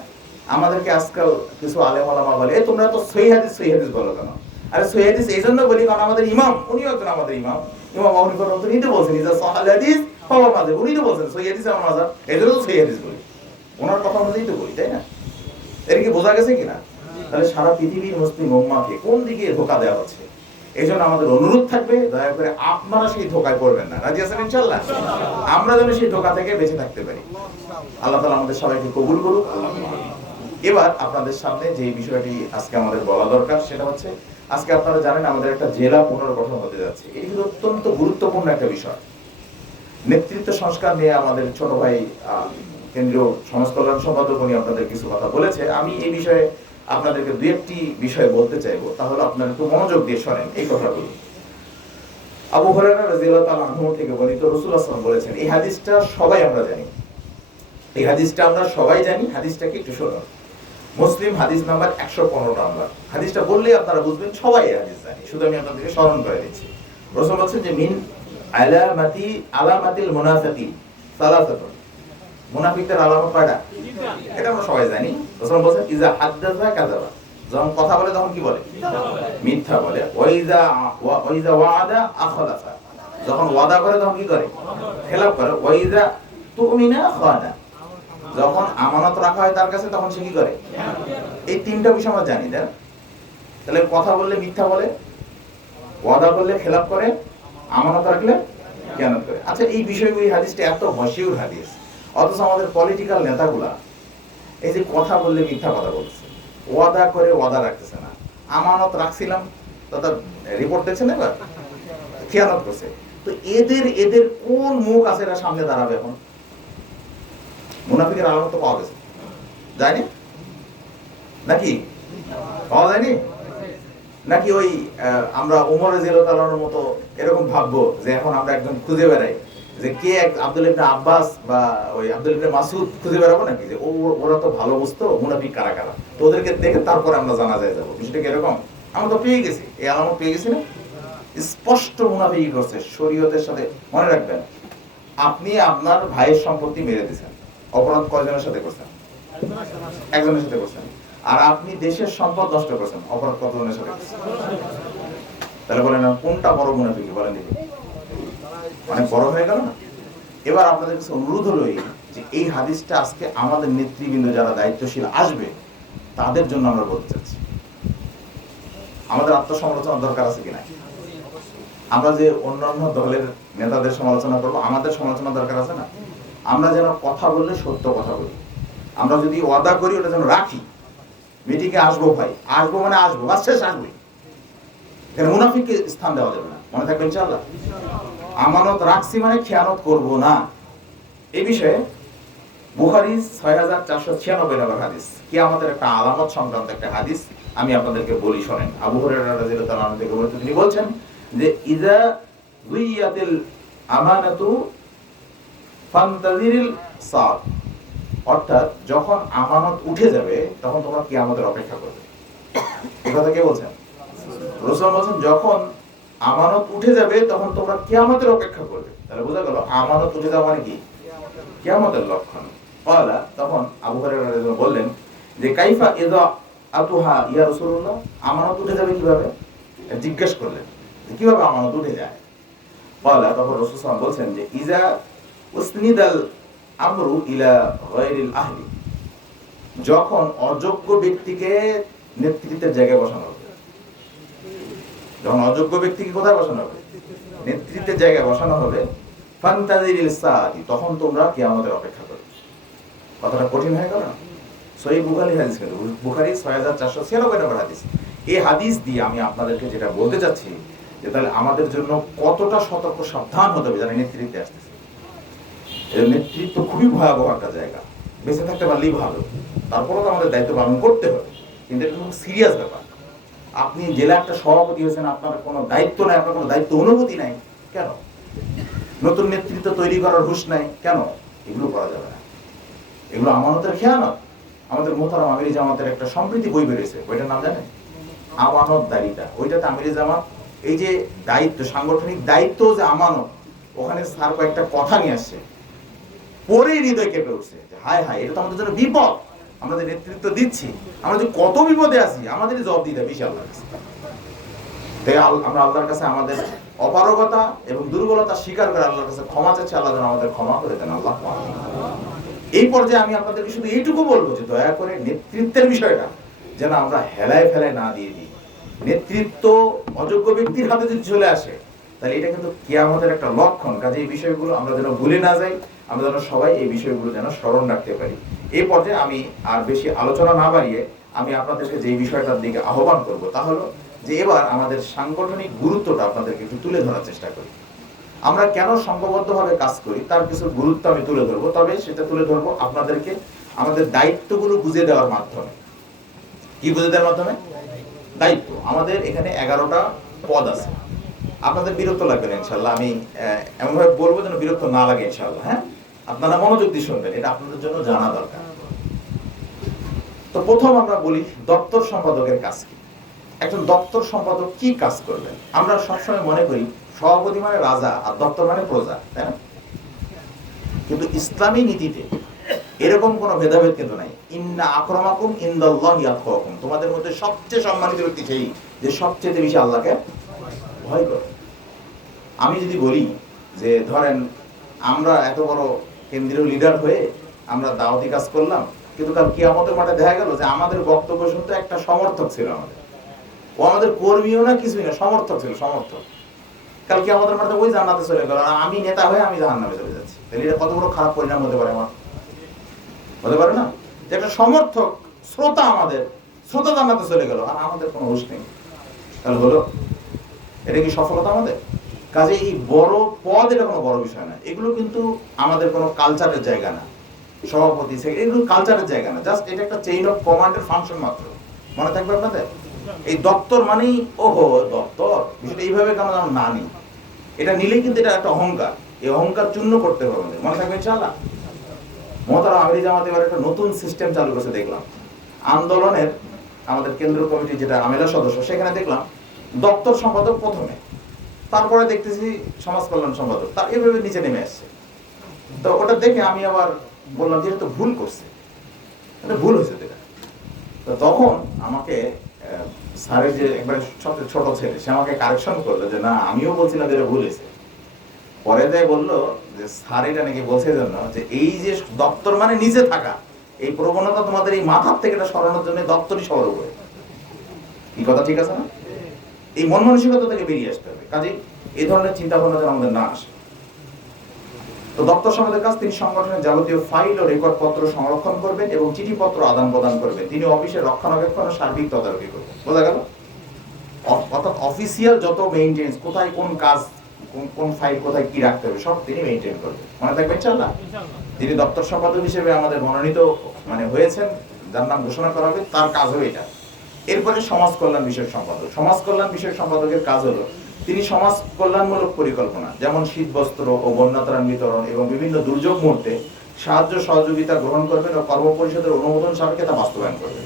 আমাদেরকে আজকাল কিছু আলেম ওলামা বলে তোমরা তো সহিহ হাদিস বলো কেন? আরে সহিহ হাদিস এই জন্য বলি কারণ আমাদের ইমাম, উনিও একজন আমাদের ইমাম, ইমাম আবু হানিফা রাহমাতুল্লাহি তো বলছেন ইজা সাহাল হাদিস ফাহুয়া মাযহাবি, উনি তো বলছেন সহিহ হাদিস আমার মাযহাব, এজন্য তো সহিহ হাদিস বলি, ওনার কথা অনুযায়ী তো বলি, তাই না? এর কি বোঝা গেছে কিনা? তাহলে সারা পৃথিবীর মুসলিম উম্মাহকে কোন দিকে ধোঁকা দেওয়া হচ্ছে? এই জন্য আমাদের অনুরোধ থাকবে, দয়া করে আপনারা সেই ধোঁকায় পড়বেন না। রাজি আছেন ইনশাআল্লাহ? আমরা যেন সেই ধোঁকা থেকে বেঁচে থাকতে পারি। আল্লাহ তাআলা আমাদের সবাইকে কবুল করুক। এবার আপনাদের সামনে যে বিষয়টি আজকে আমাদের বলা দরকার সেটা হচ্ছে, আজকে আপনারা জানেন আমাদের একটা জেলা পুনর্গঠন হতে যাচ্ছে। এটি অত্যন্ত গুরুত্বপূর্ণ একটা বিষয়। নেতৃত্ব সংস্কার নিয়ে আমাদের ছোট ভাই কেন্দ্রীয় সমাজ কল্যাণ সম্পাদক উনি আপনাদের কিছু কথা বলেছে। আমি এই বিষয়ে আপনাদেরকে দুই একটি বিষয় বলতে চাইবো, তাহলে আপনারা একটু মনোযোগ দিয়ে শোনেন এই কথাগুলো। আবু হুরায়রা রাদিয়াল্লাহু তাআলা আনহু থেকে বর্ণিত, রাসূলুল্লাহ সাল্লাল্লাহু আলাইহি ওয়াসাল্লাম বলেছেন, এই হাদিসটা সবাই আমরা জানি, এই হাদিসটা আমরা সবাই জানি। হাদিসটাকে একটু শুনুন। মুসলিম হাদিস নাম্বার 115 নাম্বার। হাদিসটা বললেই আপনারা বুঝবেন সবাই এই হাদিস জানি, শুধু আমি আপনাদেরকে স্মরণ করে দিচ্ছি। রাসূল বলেছেন যে মিন আলামাতিল মুনাফিকি সালাসাতুন, মুনাফিকদের আলামত কয়টা? এটা আমরা সবাই জানি। রাসূল বলেছেন ইজা হাদাসা কাযাবা, যখন কথা বলে তখন কি বলে? মিথ্যা বলে। ওয়াইজা ওয়াদা আখলাফা, যখন ওয়াদা করে তখন কি করে? খেলাফ করে। ওয়াইজা তুমিনা খানা, যখন আমানত রাখা হয় তার কাছে তখন সে কি করে? এই তিনটা বিষয় আমরা জানি। তাহলে কথা বললে মিথ্যা বলে, ওয়াদা করলে খেলাফ করে, আমানত রাখলে খেয়ানত করে। আচ্ছা, এই বিষয়গুলি হাদিসটা এত মশহুর হাদিস, অথচ আমাদের পলিটিক্যাল নেতাগুলা এই যে কথা বললে মিথ্যা কথা বলছে, ওয়াদা করে ওয়াদা রাখতেছে না, আমানত রাখছিলাম তথা রিপোর্ট দেখছেন এবার খেয়ানত করছে। তো এদের কোন মুখ আছে এরা সামনে দাঁড়াবে? এখন মুনাফিকের আলামত তো পাওয়া গেছে, যায়নি নাকি? পাওয়া যায়নি? নাকি ওই আমরা ওমর রাদিয়াল্লাহু তাআলার মতো এরকম ভাববো যে এখন আমরা একজন খুঁজে বেড়াই যে কে এক আব্দুল ইবনে আব্বাস বা ওই আব্দুল ইবনে মাসউদ খুঁজে বেড়াবো নাকি যে ওরা তো ভালো বুঝতো মুনাফিক কারা কারা, তো ওদেরকে দেখে তারপরে আমরা জানা যায় যাবো। বিষয়টা কি এরকম? আমরা তো পেয়ে গেছি, এই আলামত পেয়ে গেছি না? স্পষ্ট মুনাফিকি করছে শরীয়তের সাথে। মনে রাখবেন, আপনি আপনার ভাইয়ের সম্পত্তি মেরে দিয়েছেন, অপরাধ কয়জনের সাথে করছেন? একজনের সাথে করছেন। আর আপনি দেশের সম্পদ নষ্ট করছেন, অপরাধ কতজনের সাথে করছেন? তাহলে বলেন কোনটা বড় মুনাফিকি? বলেন দেখি, অনেক বড় হয়ে গেল না? এবার আপনাদের কাছে অনুরোধ হলো যে এই হাদিসটা আজকে আমাদের নেতৃবৃন্দ যারা দায়িত্বশীল আসবে তাদের জন্য আমরা বলতে চাচ্ছি। আমাদের আত্মসমালোচনার দরকার আছে কিনা? আমরা যে অন্যান্য দলের নেতাদের সমালোচনা করবো, আমাদের সমালোচনা দরকার আছে না? আমরা যেন কথা বললে সত্য কথা বলি, আমরা যদি ওয়াদা করি ওটা যেন রাখি। মিটিংয়ে আসবো ভাই, আসবো মানে আসবো, বাস শেষ, আসবোই। এখানে মুনাফিককে স্থান দেওয়া যাবে না, মনে থাকবেন ইনশাআল্লাহ। আমানত রাখছি মানে খেয়ানত করব না। এই বিষয়ে বুখারী ৬৪৯৬ নম্বর হাদিস, কিয়ামতের একটা আলামত সংক্রান্ত একটা হাদিস আমি আপনাদেরকে বলি, শোনেন। আবু হুরায়রা রাদিয়াল্লাহু তাআলা আনহু থেকে বর্ণিত, তিনি বলছেন যে ইযা যুইয়াতিল আমানাতু ফান্তাযিরিল সাআত, অর্থাৎ যখন আমানত উঠে যাবে তখন তোমরা কিয়ামতের অপেক্ষা করবে। এই কথা কে বলছেন? রাসূল বলেন যখন আমানত উঠে যাবে তখন তোমরা কিয়ামতের অপেক্ষা করবে। তাহলে বোঝা গেল আমানত উঠে যাওয়া মানে কি? কিয়ামতের লক্ষণ। ক্বালা, তখন আবু হুরায়রা রাদিয়াল্লাহু আনহু বললেন যে কাইফা ইযা আতুহা ইয়া রাসূলুল্লাহ, আমানত উঠে যাবে কিভাবে? জিজ্ঞেস করলেন যে কিভাবে আমানত উঠে যায়? ক্বালা, তখন রাসূল সাল্লাল্লাহু আলাইহি ওয়াসাল্লাম বলছেন যে ইযা উসনিদাল আমরু ইলা গায়রিল আহলি, যখন অযোগ্য ব্যক্তিকে নেতৃত্বের জায়গায় বসানো হবে। যখন অযোগ্য ব্যক্তিকে কোথায় বসানো হবে? নেতৃত্বের জায়গায় বসানো হবে। ফান্তাযিরিল সাআতি, তখন তোমরা কিয়ামতের অপেক্ষা করো। কথাটা কঠিন হয়ে গেল না? সহিহ বুখারী হাদিস, বুখারী ৬৪৯৬ নম্বর হাদিস। এই হাদিস দিয়ে আমি আপনাদেরকে যেটা বলতে চাচ্ছি যে তাহলে আমাদের জন্য কতটা সতর্ক সাবধান হতে হবে যারা নেতৃত্বে আসতেছে। এই নেতৃত্ব খুবই ভয়াবহ একটা জায়গা, বেঁচে থাকতে পারলেই ভালো, তারপরেও তো আমাদের দায়িত্ব পালন করতে হবে, কিন্তু এটা খুব সিরিয়াস ব্যাপার। আপনি জেলা একটা সভাপতি হয়েছেন, আপনার কোনো দায়িত্ব নাই, আপনার কোনো দায়িত্ব অনুভূতি নাই, কেন? নতুন নেতৃত্ব তৈরি করার হুঁশ নাই, কেন? এগুলো করা যাবে না, এগুলো আমানতের খেয়ানত। আমাদের মোহতারাম আমিরি জামাতের একটা সম্প্রীতি বই বেরিয়েছে, বইটার নাম জানেন? আমানতদারিতা। ওইটাতে আমিরি জামাত এই যে দায়িত্ব, সাংগঠনিক দায়িত্ব যে আমানত, ওখানে স্যার কয়েকটা কথা নিয়ে আসছে, পরে হৃদয় কেঁপে উঠছে যে হায় হায়, এটা তো আমাদের জন্য বিপদ। আমরা যে নেতৃত্ব দিচ্ছি, আমরা যে কত বিপদে আছি, আমাদের জবাব দিতে হবে বেশি আল্লাহর কাছে। তাই আমরা আল্লাহর কাছে আমাদের অপারগতা এবং দুর্বলতা স্বীকার করে আল্লাহর কাছে ক্ষমা চাচ্ছি, আল্লাহ যেন আমাদের ক্ষমা করে দেন। আল্লাহ এই পর্যায়ে আমি আপনাদেরকে শুধু এইটুকু বলবো যে দয়া করে নেতৃত্বের বিষয়টা যেন আমরা হেলায় ফেলায় না দিয়ে দিই। নেতৃত্ব অযোগ্য ব্যক্তির হাতে যদি চলে আসে তাহলে এটা কিন্তু কিয়ামতের একটা লক্ষণ। কাজে এই বিষয়গুলো আমরা যেন ভুলে না যাই, আমরা যেন সবাই এই বিষয়গুলো যেন স্মরণ রাখতে পারি। এই পর্যায়ে আমি আর বেশি আলোচনা না বাড়িয়ে আমি আপনাদেরকে যে বিষয়টার দিকে আহ্বান করব তা হলো যে এবার আমাদের সাংগঠনিক গুরুত্বটা আপনাদেরকে একটু তুলে ধরার চেষ্টা করি। আমরা কেন সংঘবদ্ধভাবে কাজ করি তার কিছু গুরুত্ব আমি তুলে ধরবো, তবে সেটা তুলে ধরবো আপনাদেরকে আমাদের দায়িত্বগুলো বুঝিয়ে দেওয়ার মাধ্যমে। কি বুঝিয়ে দেওয়ার মাধ্যমে? দায়িত্ব। আমাদের এখানে 11টা পদ আছে। আপনাদের বিরক্ত লাগবে না ইনশাআল্লাহ, আমি এমনভাবে বলবো যেন বিরক্ত না লাগে ইনশাআল্লাহ। হ্যাঁ, আপনারা মনোযোগ দিয়ে শুনবেন, এটা আপনাদের জন্য জানা দরকার। তো প্রথম আমরা বলি দপ্তর সম্পাদকের কাজ কি। একজন দপ্তর সম্পাদক কি কাজ করবেন? আমরা সবসময় মনে করি সভাপতি মানে রাজা আর দপ্তর মানে প্রজা, তাই না? কিন্তু ইসলামী নীতিতে এরকম কোনো ভেদাভেদ কিন্তু নাই। ইন্না আকরামাকুম ইনদাল্লাহি আতকাকুম, তোমাদের মধ্যে সবচেয়ে সম্মানিত ব্যক্তি সেই যে সবচেয়ে বেশি আল্লাহকে ভয় করে। আমি যদি বলি যে ধরেন আমরা এত বড় কেন্দ্রীয় লিডার হয়ে আমরা দাওয়াতি কাজ করলাম, কিন্তু কাল কিয়ামতের মাঠে দেখা গেল যে আমাদের বক্তব্য শুনতে একটা সমর্থক ছিল, ও আমাদের কর্মীও না, কিছুই না, সমর্থক ছিল, সমর্থক। কাল কিয়ামতের মাঠে ওই জান্নাতে চলে গেল আর আমি নেতা হয়ে আমি জাহান্নামে চলে যাচ্ছি। তাহলে এটা কত বড় খারাপ পরিণাম হতে পারে? আমার হতে পারে না যে একটা সমর্থক শ্রোতা, আমাদের শ্রোতা জান্নাতে চলে গেল আর আমাদের কোনো হুঁশ নেই। তাহলে হলো এটা কি সফলতা আমাদের? কাজে এই বড় পদ এটা কোনো বড় বিষয় না, এগুলো কিন্তু আমাদের কোনো কালচারের জায়গা না। সভাপতি এগুলো কালচারের জায়গা না, জাস্ট এটা একটা চেইন অফ কমান্ডের ফাংশন মাত্র। মনে থাকবে আপনাদের? এই দপ্তর মানেই ওহো দপ্তর, বিষয়টা এইভাবে কেন না নিই, এটা নিলেই কিন্তু এটা একটা অহংকার, এই অহংকার চূর্ণ করতে হবে আমাদের, মনে থাকবে ইনশাআল্লাহ। মহতারাম আমিরি জামাত এবার একটা নতুন সিস্টেম চালু করেছে দেখলাম, আন্দোলনের আমাদের কেন্দ্রীয় কমিটির যেটা আমেলা সদস্য, সেখানে দেখলাম দপ্তর সম্পাদক প্রথমে, তারপরে দেখতেছি সমাজ কল্যাণ সম্পাদক, তার এভাবে নিচে নেমে আসছে। তো ওটা দেখে আমি আবার বললাম যে এটা তো ভুল করছে, এটা ভুল হয়েছে এটা। তো তখন আমাকে স্যারের যে একবারে সবচেয়ে ছোট ছেলে, সে আমাকে কারেকশন করলো যে না আমিও বলছিলাম যে এটা ভুল হয়েছে। পরে তাই বললো যে স্যার এটা নাকি বলছে জন্য যে এই যে দপ্তর মানে নিচে থাকা, এই প্রবণতা তোমাদের এই মাথার থেকে এটা সরানোর জন্য দপ্তরই সবার উপরে। এই কথা ঠিক আছে না? এই মন মানসিকতা থেকে বেরিয়ে আসতে হবে, কাজে এই ধরনের চিন্তা ভাবনা যেন আমাদের না আসে। তো দপ্তর সম্পাদকের কাজ, তিনি সংগঠনের যাবতীয় ফাইল ও রেকর্ড পত্র সংরক্ষণ করবেন এবং চিঠিপত্র আদান প্রদান করবেন। তিনি অফিসের রক্ষণাবেক্ষণ ও সার্বিক তদারকি করবেন। বোঝা গেল? অর্থাৎ অফিসিয়াল যত মেইনটেনেন্স, কোথায় কোন কাজ, কোন ফাইল কোথায় কি রাখতে হবে, সব তিনি মেইনটেইন করবেন। মনে থাকবে ইনশাআল্লাহ। তিনি দপ্তর সম্পাদক হিসেবে আমাদের মনোনীত হয়েছেন, যার নাম ঘোষণা করা হবে, তার কাজ হবে এটা। এরপরে সমাজ কল্যাণ বিষয়ক সম্পাদক। সমাজ কল্যাণ বিষয়ক সম্পাদকের কাজ হলো তিনি সমাজ কল্যাণমূলক পরিকল্পনা, যেমন শীত বস্ত্র ও বন্যাত্রাণ বিতরণ এবং বিভিন্ন দুর্যোগ মুহূর্তে সাহায্য সহযোগিতা গ্রহণ করবেন ও কর্ম পরিষদের অনুমোদন সাপেক্ষে তা বাস্তবায়ন করবেন।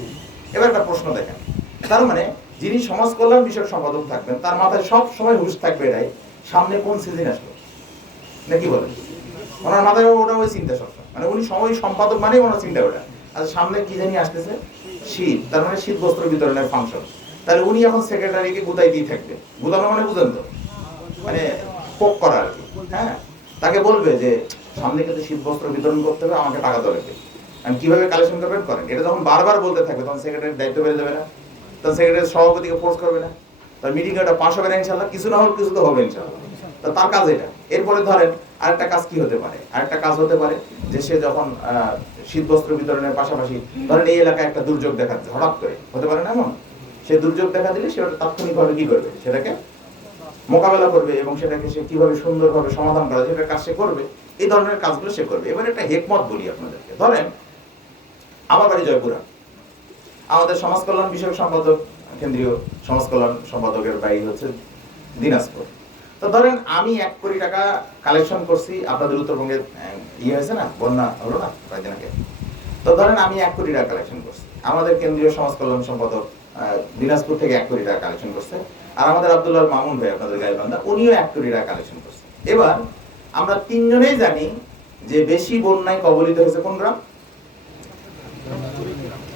এবার একটা প্রশ্ন দেখেন, তার মানে যিনি সমাজ কল্যাণ বিষয়ক সম্পাদক থাকবেন, তার মাথায় সব সময় হুঁশ থাকবে এটাই সামনে কোন সিজন আসলো, নাকি বলেন? ওনার মাথায় ওটা ওই চিন্তা সবসময়, উনি সময় সম্পাদক মানে ওনার চিন্তা ওটা। আর সামনে কি জানি আসতেছে শীত, তার মানে শীত বস্ত্র বিতরণের ফাংশন। তাহলে উনি এখন সেক্রেটারিকে গুতাই দিয়ে থাকবে, গুতানো মানে বুঝেন তো, পোক করা আর কি। হ্যাঁ, তাকে বলবে যে সামনে কিন্তু শীত বস্ত্র বিতরণ করতে হবে, আমাকে টাকা দেওয়া লাগবে, আমি কিভাবে কালেকশন করবেন করেন। এটা যখন বারবার বলতে থাকবে তখন সেক্রেটারির দায়িত্ব বেড়ে যাবে না? তখন সেক্রেটারি সভাপতিকে ফোর্স করবে না? তার মিটিং ওটা পাস হবে না ইনশাল্লাহ, কিছু না হোক কিছু তো হবে ইনশাল্লাহ। তো তার কাজ এটা। এরপরে ধরেন আরেকটা কাজ কি হতে পারে, আরেকটা কাজ হতে পারে যে সে যখন শীত বস্ত্র বিতরণের পাশাপাশি ধরেন এই এলাকায় একটা দুর্যোগ দেখা যাচ্ছে, হঠাৎ করে হতে পারে না এমন, সে দুর্যোগ দেখা দিলে সে তাৎক্ষণিকভাবে কি করবে, সেটাকে মোকাবেলা করবে এবং সেটাকে সে কিভাবে সুন্দরভাবে সমাধান করা সেটার কাজ সে করবে। এই ধরনের কাজগুলো সে করবে। এবার একটা হেকমত বলি আপনাদেরকে। ধরেন আমার বাড়ি জয়পুরা, আমাদের সমাজ কল্যাণ বিষয়ক সম্পাদক, কেন্দ্রীয় সমাজ কল্যাণ সম্পাদকের বাড়ি হচ্ছে দিনাজপুর। তো ধরেন আমি 1 কোটি টাকা কালেকশন করছি, আপনাদের উত্তরবঙ্গে হয়েছে না, বন্যা হলো না কয়েকদিন আগে। তো ধরেন আমি 1 কোটি টাকা কালেকশন করছি, আমাদের কেন্দ্রীয় সমাজ কল্যাণ সম্পাদক দিনাজপুর থেকে 1 কোটি টাকা কালেকশন করছে, আর আমাদের আব্দুল্লাহ মামুন ভাই আপনাদের গাইবান্ধা, উনিও 1 কোটি টাকা কালেকশন করছে। এবার আমরা তিনজনেই জানি যে বেশি বন্যায় কবলিত হয়েছে কোন গ্রাম?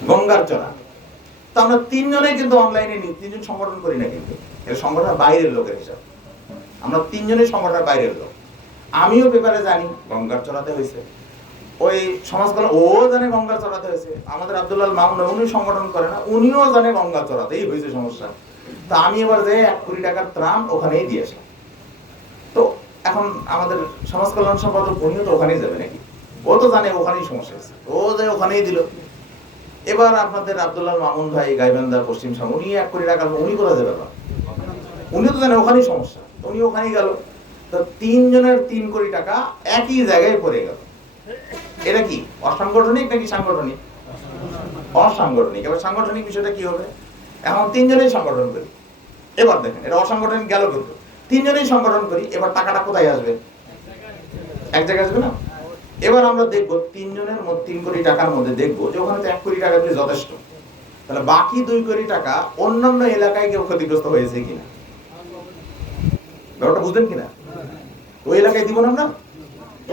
গঙ্গার চড়া। তো আমরা তিনজনেই কিন্তু অনলাইনে তিনজন সংগঠন করি না, কিন্তু এটা সংগঠন বাইরের লোকের হিসাব, আমরা তিনজনেই সংগঠনের বাইরের লোক। আমিও পেপারে জানি গঙ্গার চড়াতে হয়েছে, ওই সমাজ কল্যাণ ও জানে গঙ্গার চড়াতে হয়েছে, আমাদের আব্দুল্লাহ মামুন উনি সংগঠন করে না, উনিও জানে গঙ্গার চড়াতেই হয়েছে সমস্যা। তা আমি এবার যে 1 কোটি টাকার ত্রাণ ওখানেই দিয়ে আসলাম। তো এখন আমাদের সমাজ কল্যাণ সম্পাদক উনিও তো ওখানেই যাবে নাকি, ও তো জানে ওখানেই সমস্যা হয়েছে, ও যে ওখানেই দিল। এবার আপনাদের আব্দুল্লাহ মামুন ভাই গাইবান্ধা পশ্চিম সাম, উনি 1 কোটি টাকা, উনি কোথায় যাবে? উনিও তো জানে ওখানেই সমস্যা, উনি ওখানেই গেল। তো তিনজনের 3 কোটি টাকা একই জায়গায় পড়ে গেল। এটা কি অসাংগঠনিক নাকি সাংগঠনিক? অসাংগঠনিক। এবার সাংগঠনিক বিষয়টা কি হবে? এখন তিনজনেই সংগঠন করি, এবার দেখেন এটা অসাংগঠনিক গেল, কিন্তু তিনজনেই সংগঠন করি, এবার টাকাটা কোথায় আসবে? এক জায়গায় আসবে না? এবার আমরা দেখবো তিনজনের মধ্যে 3 কোটি টাকার মধ্যে দেখবো যে ওখানে তো 1 কোটি টাকা দিলে যথেষ্ট, তাহলে বাকি 2 কোটি টাকা অন্যান্য এলাকায় কেউ ক্ষতিগ্রস্ত হয়েছে কিনা, ব্যাপারটা বুঝলেন কিনা? ওই এলাকায় দিব না আমরা,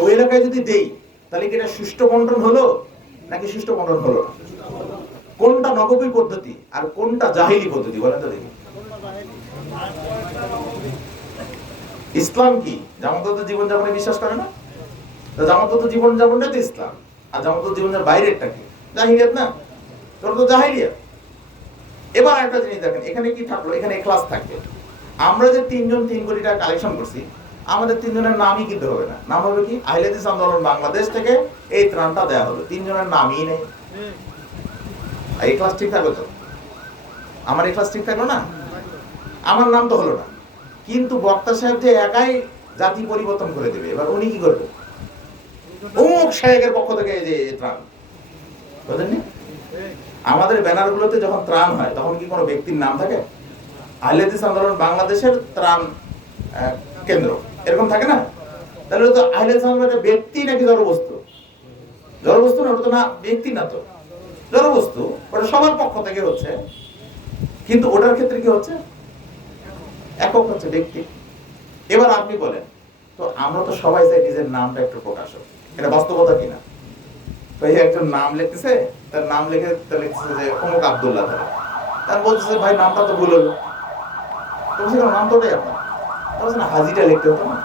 ওই এলাকায় যদি দেই তাহলে কি এটা সুষ্ঠু বন্টন হলো নাকি সুষ্ঠু বন্টন হলো না? কোনটা নববী পদ্ধতি আর কোনটা জাহিলি পদ্ধতি বলেন তো দেখি? ইসলাম কি জামাতগত জীবনযাপনে বিশ্বাস করে না? জামাতগত জীবনযাপনটাই তো ইসলাম, আর জামাতগত জীবনের বাইরেরটা কি? জাহিলিয়াত না? তোর তো জাহিলিয়াত। এবার একটা জিনিস দেখেন, এখানে কি থাকলো, এখানে ক্লাস থাকবে। আমরা যে 3 জন 3 কোটি টাকা কালেকশন করছি, আমাদের 3 জনের নামই কিন্তু হবে না। নাম হবে কি? আহলে হাদিস আন্দোলন বাংলাদেশ থেকে এই ত্রাণটা দেয়া হলো, 3 জনের নামই নেই। এই ক্লাস ঠিক থাকবে তো? আমার এই ক্লাস ঠিক থাকলো না? আমার নাম তো হলো না, কিন্তু বক্তা সাহেব যে একাই জাতি পরিবর্তন করে দেবে। এবার উনি কি করবে? অমুক শায়েখের পক্ষ থেকে যে ত্রাণ, বুঝলেন? আমাদের ব্যানারগুলোতে যখন ত্রাণ হয় তখন কি কোনো ব্যক্তির নাম থাকে? আহলে হাদিস আন্দোলন বাংলাদেশের ত্রাণ কেন্দ্র এরকম থাকে না? তাহলে তো আহলে হাদিস আন্দোলনের ব্যক্তি নাকি জড়বস্তু? জড়বস্তু না, ওটা তো না, ব্যক্তি না, তো জড়বস্তু। ওটা সবার পক্ষ থেকে হচ্ছে, কিন্তু ওটার ক্ষেত্রে কি হচ্ছে? একক হচ্ছে, ব্যক্তি। এবার আপনি বলেন তো, আমরা তো সবাই চাই নিজের নামটা একটু প্রকাশ হোক, এটা বাস্তবতা কিনা? তো এই একজন নাম লিখতেছে, তার নাম লিখে লিখতেছে যে অমুক আব্দুল্লাহ, তার বলতেছে ভাই নামটা তো ভুল হলো, তো নাম তো ওটাই আপনার, তাহলে না হাজিটা লিখতে হতো না,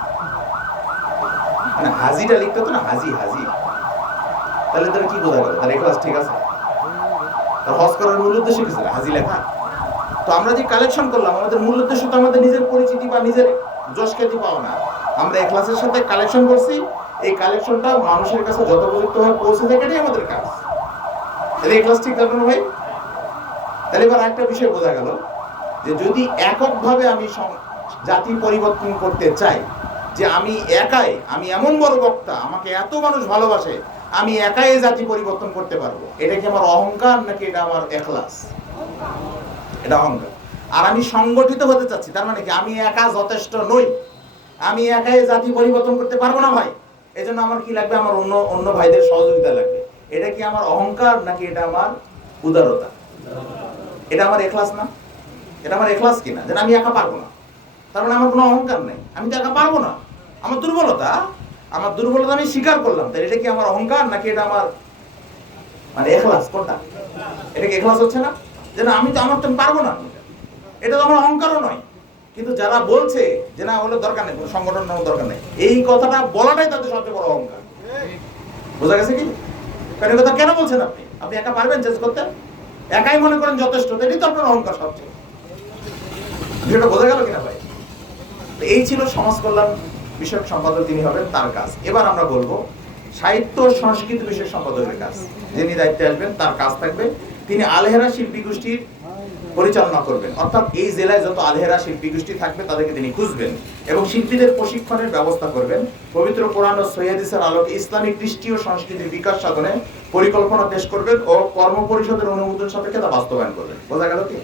মানে হাজিটা লিখতে হতো না, হাজি হাজি। তাহলে তার কি বোঝা গেল? তার এখলাস ঠিক আছে? তার হজ করার মূল উদ্দেশ্য কি ছিল? হাজি লেখা? তো আমরা যে কালেকশন করলাম, আমাদের মূল উদ্দেশ্য তো আমাদের নিজের পরিচিতি বা নিজের যশ খ্যাতি পাওয়া না। আমরা এখলাসের সাথে কালেকশন করছি, এই কালেকশনটা মানুষের কাছে যথোপযুক্তভাবে পৌঁছে দেয়, এটাই আমাদের কাজ। তাহলে এখলাস ঠিক থাকবে না ভাই? তাহলে এবার একটা বিষয় বোঝা গেল যে যদি এককভাবে আমি জাতি পরিবর্তন করতে চাই, যে আমি একাই, আমি এমন বড় বক্তা, আমাকে এত মানুষ ভালোবাসে, আমি একাই জাতি পরিবর্তন করতে পারবো, এটা কি আমার অহংকার নাকি এটা আমার এখলাস? এটা অহংকার। আর আমি সংগঠিত হতে চাচ্ছি, তার মানে কি আমি একা যথেষ্ট নই, আমি একাই জাতি পরিবর্তন করতে পারবো না ভাই, এজন্য আমার কি লাগবে? আমার অন্য অন্য ভাইদের সহযোগিতা লাগবে। এটা কি আমার অহংকার নাকি এটা আমার উদারতা? এটা আমার এখলাস না? এটা আমার এখলাস কিনা যে আমি একা পারবো না? তার মানে আমার কোনো অহংকার নেই, আমি তো একা পারবো না, আমার দুর্বলতা, আমার দুর্বলতা আমি স্বীকার করলাম। তাহলে এটা কি আমার অহংকার নাকি এটা আমার মানে এখলাস? কোনটা? এটা কি এখলাস হচ্ছে না? যে না আমি তো, আমার তো পারবো না, এটা তো আমার অহংকারও নয়। কিন্তু যারা বলছে যে না হলে দরকার নেই, কোনো সংগঠন নেওয়ার দরকার নেই, এই কথাটা বলাটাই তাদের সবচেয়ে বড় অহংকার। বোঝা গেছে কি? কারণ এই কথা কেন বলছেন আপনি? আপনি একা পারবেন চেঞ্জ করতে? একাই মনে করেন যথেষ্ট, এটাই তো আপনার অহংকার সবচেয়ে। বিষয়টা বোঝা গেল কিনা ভাই? এই ছিল সমাজ কল্যাণ বিষয়ক সম্পাদক, তিনি হবেন, তার কাজ। এবার আমরা বলবো সাহিত্য সংস্কৃতি বিষয়ক সম্পাদকের কাজ, যিনি দায়িত্বে আসবেন, তার কাজ থাকবে তিনি আলহেরা শিল্পী গোষ্ঠীর পরিচালনা করবেন। অর্থাৎ এই জেলায় যত আলহেরা শিল্পী গোষ্ঠী থাকবে তাদেরকে তিনি খুঁজবেন এবং শিল্পীদের প্রশিক্ষণের ব্যবস্থা করবেন। পবিত্র কোরআন ও সহিহ হাদিসের আলোকে ইসলামিক কৃষ্টি ও সংস্কৃতির বিকাশ সাধনে পরিকল্পনা পেশ করবেন ও কর্ম পরিষদের অনুমোদন সাপেক্ষে তা বাস্তবায়ন করবেন। বোঝা গেল কি?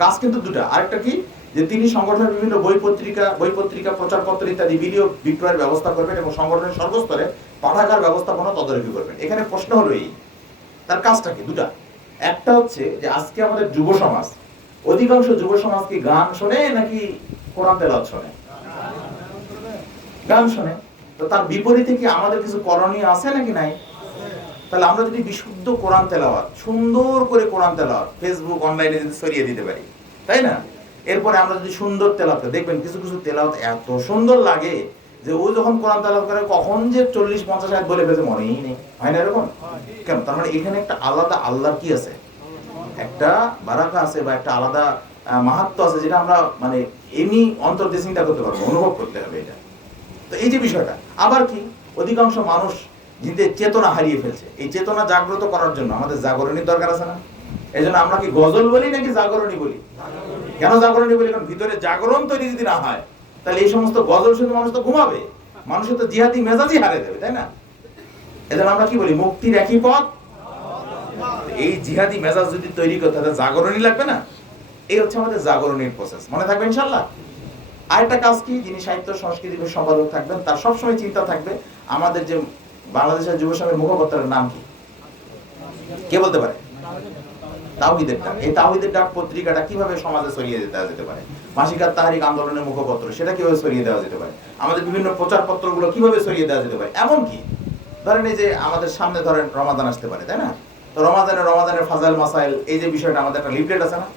কাজ কিন্তু দুটা। আরেকটা কি, যে তিনি সংগঠনের বিভিন্ন বই পত্রিকা প্রচারপত্র ইত্যাদি ভিডিও বিক্রয়ের ব্যবস্থা করবেন এবং সংগঠনের সর্বস্তরে পাঠাগার ব্যবস্থাপনা তদারকি করবেন। এখানে প্রশ্ন হলো এই, তার কাজটা কি? দুটা। একটা হচ্ছে যে আজকে আমাদের যুব সমাজ, অধিকাংশ যুব সমাজ কি গান শোনে নাকি কোরআন তেলাওয়াত শোনে? গান শোনে। তো তার বিপরীতে কি আমাদের কিছু করণীয় আছে নাকি নাই? তাহলে আমরা যদি বিশুদ্ধ কোরআন তেলাওয়াত, সুন্দর করে কোরআন তেলাওয়াত ফেসবুক অনলাইনে যদি ছড়িয়ে দিতে পারি, তাই না? এরপরে আমরা যদি সুন্দর তেলাওয়াত, দেখবেন কিছু কিছু তেলাওয়াত এত সুন্দর লাগে যে ও যখন কোরআন তেলাওয়াত করে কখন যে 40-50 আয়াত বলে ফেলছে মনেই নেই, হয় না এরকম? কেন? তার মানে এখানে একটা আলাদা আল্লাহর কি আছে, একটা বারাকা আছে বা একটা আলাদা মাহাত্ম্য আছে, যেটা আমরা মানে এমনি অন্তর দিয়ে চিন্তা করতে পারবো, অনুভব করতে হবে এটা। তো এই যে বিষয়টা, আবার কি অধিকাংশ মানুষ নিজেদের চেতনা হারিয়ে ফেলছে, এই চেতনা জাগ্রত করার জন্য আমাদের জাগরণীর দরকার আছে না? এই জন্য আমরা কি গজল বলি নাকি জাগরণী বলি? কেন জাগরণী বলি? কারণ ভিতরে জাগরণ তৈরি যদি না হয়, তাহলে এই সমস্ত গজল শুনে মানুষ তো ঘুমাবে, মানুষের তো জিহাদি মেজাজই হারিয়ে দেবে, তাই না? এজন্য আমরা কি বলি? মুক্তির একই পথ। এই জিহাদি মেজাজ যদি তৈরি করতে হয়, জাগরণী লাগবে না? এই হচ্ছে আমাদের জাগরণীর প্রসেস, মনে থাকবে ইনশাআল্লাহ। আরেকটা কাজ কি, যিনি সাহিত্য সংস্কৃতি সম্পাদক থাকবেন, তার সবসময় চিন্তা থাকবে আমাদের যে বাংলাদেশের যুব সমাজের মুখপত্রের নাম কি? কে বলতে পারে? তাওহীদের ডাক। এই তাওহীদের ডাক পত্রিকাটা কিভাবে সমাজে ছড়িয়ে দেওয়া যেতে পারে? মাসিকাত তাহরিক আন্দোলনের মুখপত্র, সেটা কিভাবে ছড়িয়ে দেওয়া যেতে পারে? আমাদের বিভিন্ন প্রচারপত্রগুলো কিভাবে ছড়িয়ে দেওয়া যেতে পারে? এমন কি ধরেন এই যে আমাদের সামনে ধরেন রমাদান আসতে পারে, তাই না? তো রমাদানের ফাজাইল মাসাইল, এই যে বিষয়টা, আমাদের একটা লিফলেট আছে না?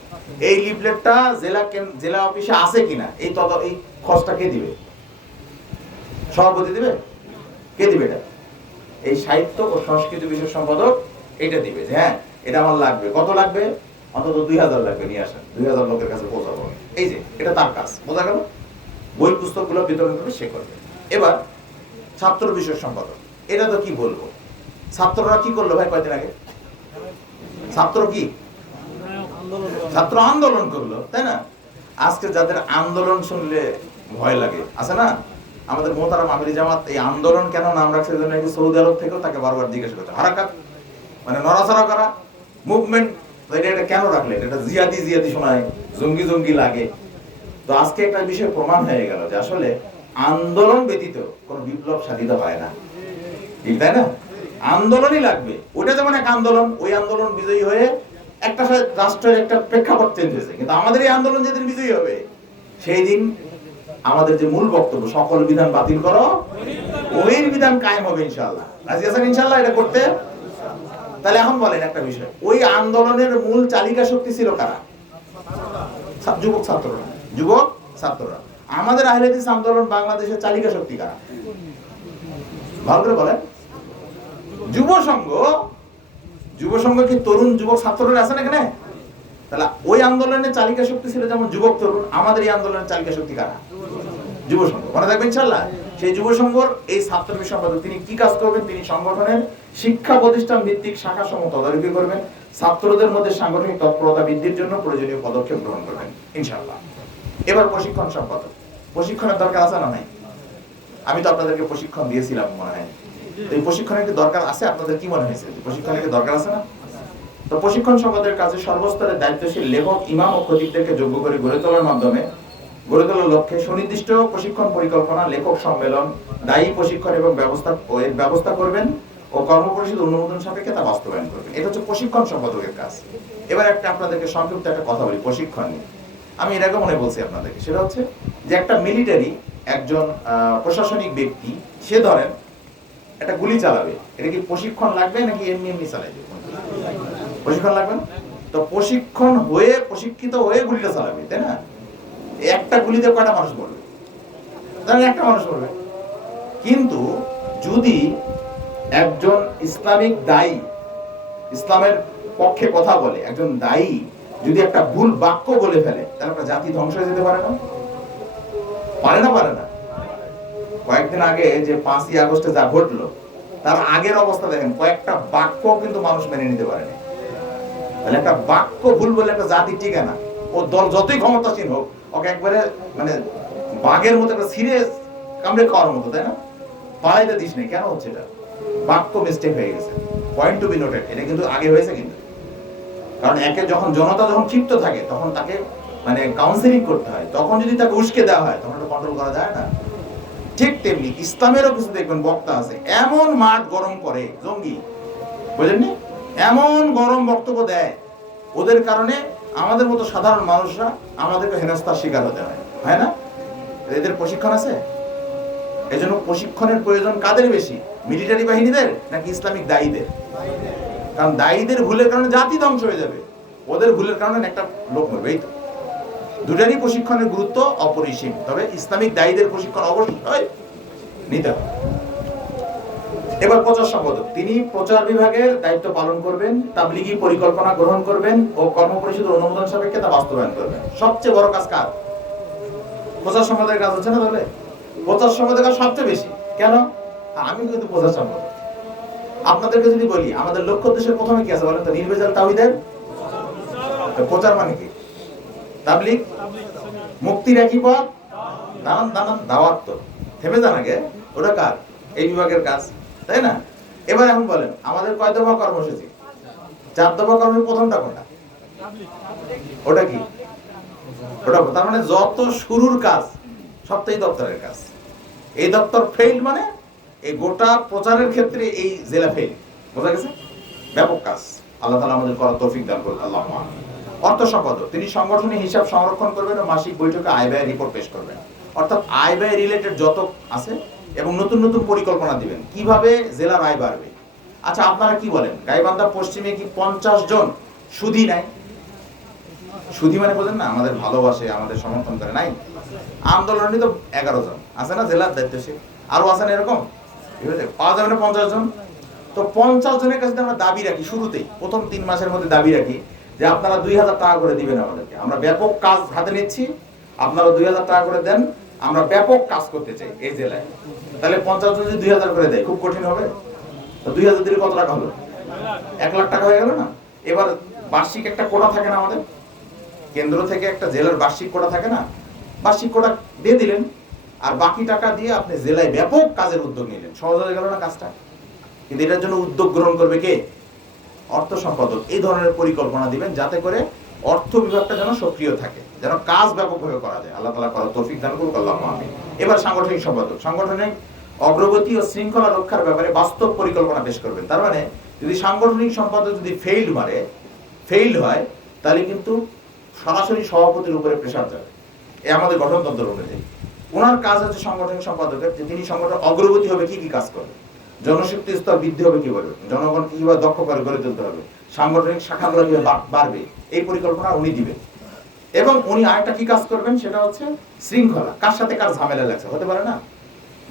এই লিফলেটটা জেলা অফিসে আছে কিনা, এই খরচটা কে দিবে? সভাপতি দিবে? কে দিবে এটা? এই সাহিত্য ও সংস্কৃতি বিষয় সম্পাদক এটা দিবে যে হ্যাঁ এটা আমার লাগবে। কত লাগবে? অন্তত 2000 লাগবে, নিয়ে আসেন, 2000 লোকের কাছে পৌঁছাবো। এই যে এটা তার কাজ। বোঝা গেল? বই পুস্তকগুলো বিতরণ করে সে করবে। এবার ছাত্র বিষয় সম্পাদক, এটা তো কি বলবো, ছাত্ররা কি করলো ভাই কয়দিন আগে? ছাত্র আন্দোলন করলো, তাই না? আজকে যাদের আন্দোলন শুনলে ভয় লাগে, আছে না? আমাদের মোহতারাম আমির জামাত এই আন্দোলন কেন নাম রাখছে, সৌদি আরব থেকেও তাকে বারবার জিজ্ঞাসা করছে। হারাকাত মানে নড়াচড়া করা, মুভমেন্ট, এটা কেন রাখলেন? এটা জিয়াদি জিয়াদি শোনায়, জঙ্গি জঙ্গি লাগে। তো আজকে একটা বিষয় প্রমাণ হয়ে গেল যে আসলে আন্দোলন ব্যতীত কোনো বিপ্লব সাধিত হয় না, ঠিক তাই না? আন্দোলনই লাগবে। ওটা যেমন এক আন্দোলন, ওই আন্দোলন বিজয়ী হয়ে একটা রাষ্ট্রের একটা প্রেক্ষাপট চেঞ্জ হয়েছে, কিন্তু আমাদের এই আন্দোলন যেদিন বিজয়ী হবে সেই দিন আমাদের যে মূল বক্তব্য, সকল বিধান বাতিল করো, ওই বিধান কায়েম হবে ইনশাআল্লাহ। রাজি আছেন ইনশাআল্লাহ এটা করতে? তাহলে এখন বলেন একটা বিষয়, ওই আন্দোলনের মূল চালিকা শক্তি ছিল কারা? যুবক ছাত্ররা। যুবক ছাত্ররা। আমাদের আহলে হাদিস আন্দোলন বাংলাদেশের চালিকা শক্তি কারা? ভালো করে বলেন। যুব সংঘ। যুব সংঘ কি তরুণ যুবক ছাত্ররা আছেন এখানে? তাহলে ওই আন্দোলনের চালিকা শক্তি ছিল যেমন যুবক তরুণ, আমাদের এই আন্দোলনের চালিকা শক্তি কারা? যুব সংঘ। মনে থাকবেন ইনশাআল্লাহ। সেই যুব সংঘর এই ছাত্র সম্পাদক তিনি কি কাজ করবেন? তিনি সংগঠনের শিক্ষা প্রতিষ্ঠান ভিত্তিক শাখা সমূহ তদারকি করবেন, ছাত্রদের মধ্যে সাংগঠনিক তৎপরতা বৃদ্ধির জন্য প্রয়োজনীয় পদক্ষেপ গ্রহণ করবেন ইনশাআল্লাহ। এবার প্রশিক্ষণ সম্পাদক। প্রশিক্ষণের দরকার আছে না নাই? আমি তো আপনাদেরকে প্রশিক্ষণ দিয়েছিলাম মনে হয়। এই প্রশিক্ষণের কি দরকার আছে? আপনাদের কি মনে হয়েছে প্রশিক্ষণের কি দরকার আছে না? তো প্রশিক্ষণ সম্পাদকের কাছে সর্বস্তরের দায়িত্বশীল লেখক, ইমাম ও খতিবদেরকে যোগ্য করে গড়ে তোলার মাধ্যমে গড়ে তোলার লক্ষ্যে সুনির্দিষ্ট প্রশিক্ষণ পরিকল্পনা, লেখক সম্মেলন, দায়ী প্রশিক্ষণ এবং ব্যবস্থা করবেন ও কর্মপরিষদ অনুমোদন সাপেক্ষে তা বাস্তবায়ন করবেন। এটা হচ্ছে প্রশিক্ষণ সম্পাদকের কাজ। এবার একটা আপনাদেরকে সংক্ষিপ্ত একটা কথা বলি প্রশিক্ষণ নিয়ে। আমি এর আগে মনে বলছি আপনাদেরকে, সেটা হচ্ছে যে একটা মিলিটারি একজন প্রশাসনিক ব্যক্তি, সে ধরেন একটা গুলি চালাবে, এটা কি প্রশিক্ষণ লাগবে নাকি এমনি এমনি চালাবে? প্রশিক্ষণ লাগবে না? তো প্রশিক্ষিত হয়ে গুলিটা চালাবে, তাই না? একটা গুলিতে কয়টা মানুষ মরবে? তাহলে একটা মানুষ মরবে। কিন্তু যদি একজন ইসলামিক দায়ী, ইসলামের পক্ষে কথা বলে একজন দায়ী যদি একটা ভুল বাক্য বলে ফেলে, তাহলে একটা জাতি ধ্বংস হয়ে যেতে পারে না? পারে না? পারে না? কয়েকদিন আগে যে 5ই আগস্টে যা ঘটলো, তার আগের অবস্থা দেখেন, কয়েকটা বাক্য কিন্তু মানুষ মেনে নিতে পারেনি। তাহলে একটা বাক্য ভুল বলে একটা জাতি টিকে না। ও দল যতই ক্ষমতাসীন হোক, ওকে একবারে মানে বাঘের মতো একটা সিরিয়াস কামড়ে খাওয়ার মতো, তাই না? পালাইতে দিস নেই। কেন হচ্ছে এটা? বাক্য মিস্টেক হয়ে গেছে। Point to be noted. এটা কিন্তু আগে হয়েছে কিন্তু। কারণ জনতা যখন ক্ষিপ্ত থাকে তখন তাকে মানে কাউন্সিলিং করতে হয়, তখন যদি তাকে উস্কে দেওয়া হয় তখন এটা কন্ট্রোল করা যায় না। ঠিক তেমনি ইসলামেরও কিছু দেখবেন বক্তা আছে, এমন মাঠ গরম করে, জঙ্গি, বুঝলেন? এমন গরম বক্তব্য দেয়, ওদের কারণে আমাদের মতো সাধারণ মানুষরা আমাদেরকে হেনস্থার শিকার হতে হয় না? এদের প্রশিক্ষণ আছে? এজন্য প্রশিক্ষণের প্রয়োজন কাদের বেশি, মিলিটারি বাহিনীদের নাকি ইসলামিক দায়ীদের? কারণ দায়ীদের ভুলের কারণে জাতি ধ্বংস হয়ে যাবে, ওদের ভুলের কারণে একটা লোক মরবে। এই তো দুটারই প্রশিক্ষণের গুরুত্ব অপরিসীম, তবে ইসলামিক দায়ীদের প্রশিক্ষণ অবশ্যই নিতে হবে। এবার প্রচার সম্পাদক, তিনি প্রচার বিভাগের দায়িত্ব পালন করবেন, তাবলিগি পরিকল্পনা গ্রহণ করবেন ও কর্মপরিষদের অনুমোদন সাপেক্ষে তা বাস্তবায়ন করবেন। সবচেয়ে বড় কাজ কার? প্রচার সম্পাদকের কাজ হচ্ছে না? তাহলে প্রচার সম্পাদকের সবচেয়ে বেশি। কেন? আমি কিন্তু প্রচার সম্পাদক। আপনাদেরকে যদি বলি আমাদের লক্ষ্য উদ্দেশ্যের প্রথমে কি আছে বলেন তো? নির্ভেজাল তাওহীদের প্রচার মানে কি? তাবলীগ, মুক্তির একই পথ, দাওয়াত। তো থেমে যান আগে, ওটা কার? এই বিভাগের কাজ, তাই না? এবার এখন বলেন আমাদের কয় দফা কর্মসূচি? 4 দফা কর্মের প্রথমটা কোনটা? ওটা কি? ওটা তার মানে যত শুরুর কাজ সবটাই দপ্তরের কাজ। এই দপ্তর ফেইল মানে এই গোটা প্রচারের ক্ষেত্রে এই জেলা ফেইল। বোঝা গেছে? ব্যাপক কাজ। আল্লাহ তাআলা আমাদের করার তৌফিক দান করুন। আল্লাহুম্মা আমিন। অর্থ সম্পাদক, তিনি সাংগঠনিক হিসাব সংরক্ষণ করবেন ও মাসিক বৈঠকে আয় ব্যয় রিপোর্ট পেশ করবেন। অর্থাৎ আয় ব্যয় রিলেটেড যত আছে এবং নতুন নতুন পরিকল্পনা দিবেন কিভাবে জেলার আয় বাড়বে। আচ্ছা আপনারা কি বলেন, গাইবান্ধা পশ্চিমে কি 50 জন সুধী নাই? সুধী মানে বলেন না, আমাদের ভালোবাসে, আমাদের সমর্থন করে, নাই? আন্দোলনে তো 11 জন আছে না জেলার দায়িত্বশীল, আরো আছেন এরকম, ঠিক আছে? পাওয়া যাবে না 50 জন? তো 50 জনের কাছে আমরা দাবি রাখি, শুরুতেই প্রথম 3 মাসের মধ্যে দাবি রাখি যে আপনারা 2000 টাকা করে দিবেন আমাদেরকে, আমরা ব্যাপক কাজ হাতে নিচ্ছি, আপনারা 2000 টাকা করে দেন, আমরা ব্যাপক কাজ করতে চাই এই জেলায়। তাহলে 50 জন যদি 2000 করে দেয় খুব কঠিন হবে? তো 2000 দিলে কত টাকা হলো? 1 লাখ টাকা হয়ে গেল না? এবার বার্ষিক একটা কোটা থাকে না আমাদের, কেন্দ্র থেকে একটা জেলার বার্ষিক কোটা থাকে না, বার্ষিক কোটা দিয়ে দিলেন, আর বাকি টাকা দিয়ে আপনি জেলায় ব্যাপক কাজের উদ্যোগ নিলেন। সহজ হয়ে গেল না কাজটা? কিন্তু এটার জন্য উদ্যোগ গ্রহণ করবে কে? অর্থ সম্পাদক, এই ধরনের পরিকল্পনা দিবেন যাতে করে অর্থ বিভাগটা যেন সক্রিয় থাকে, যেন কাজ ব্যাপকভাবে করা যায়। আল্লাহ তাআলা করার তৌফিক দান করুক, আল্লাহুম্মা আমিন। এবার সাংগঠনিক সম্পাদক, সাংগঠনিক অগ্রগতি ও শৃঙ্খলা রক্ষার ব্যাপারে বাস্তব পরিকল্পনা পেশ করবেন। তার মানে যদি সাংগঠনিক সম্পাদক যদি ফেইল হয়, তাহলে কিন্তু সরাসরি সভাপতির উপরে প্রেসার যাবে। এ আমাদের গঠনতন্ত্র অনুযায়ী ওনার কাজ হচ্ছে সাংগঠনিক সম্পাদকের, যে তিনি সংগঠনের অগ্রগতি হবে কি কি কাজ করবেন, জনশক্তি স্তর বৃদ্ধি হবে কিভাবে, জনগণকে কিভাবে দক্ষ করে গড়ে তুলতে হবে, সাংগঠনিক শাখাগুলো কিভাবে বাড়বে, এই পরিকল্পনা উনি দিবেন। এবং উনি আরেকটা কি কাজ করবেন, সেটা হচ্ছে শৃঙ্খলা। কার সাথে কার ঝামেলা লাগছে, হতে পারে না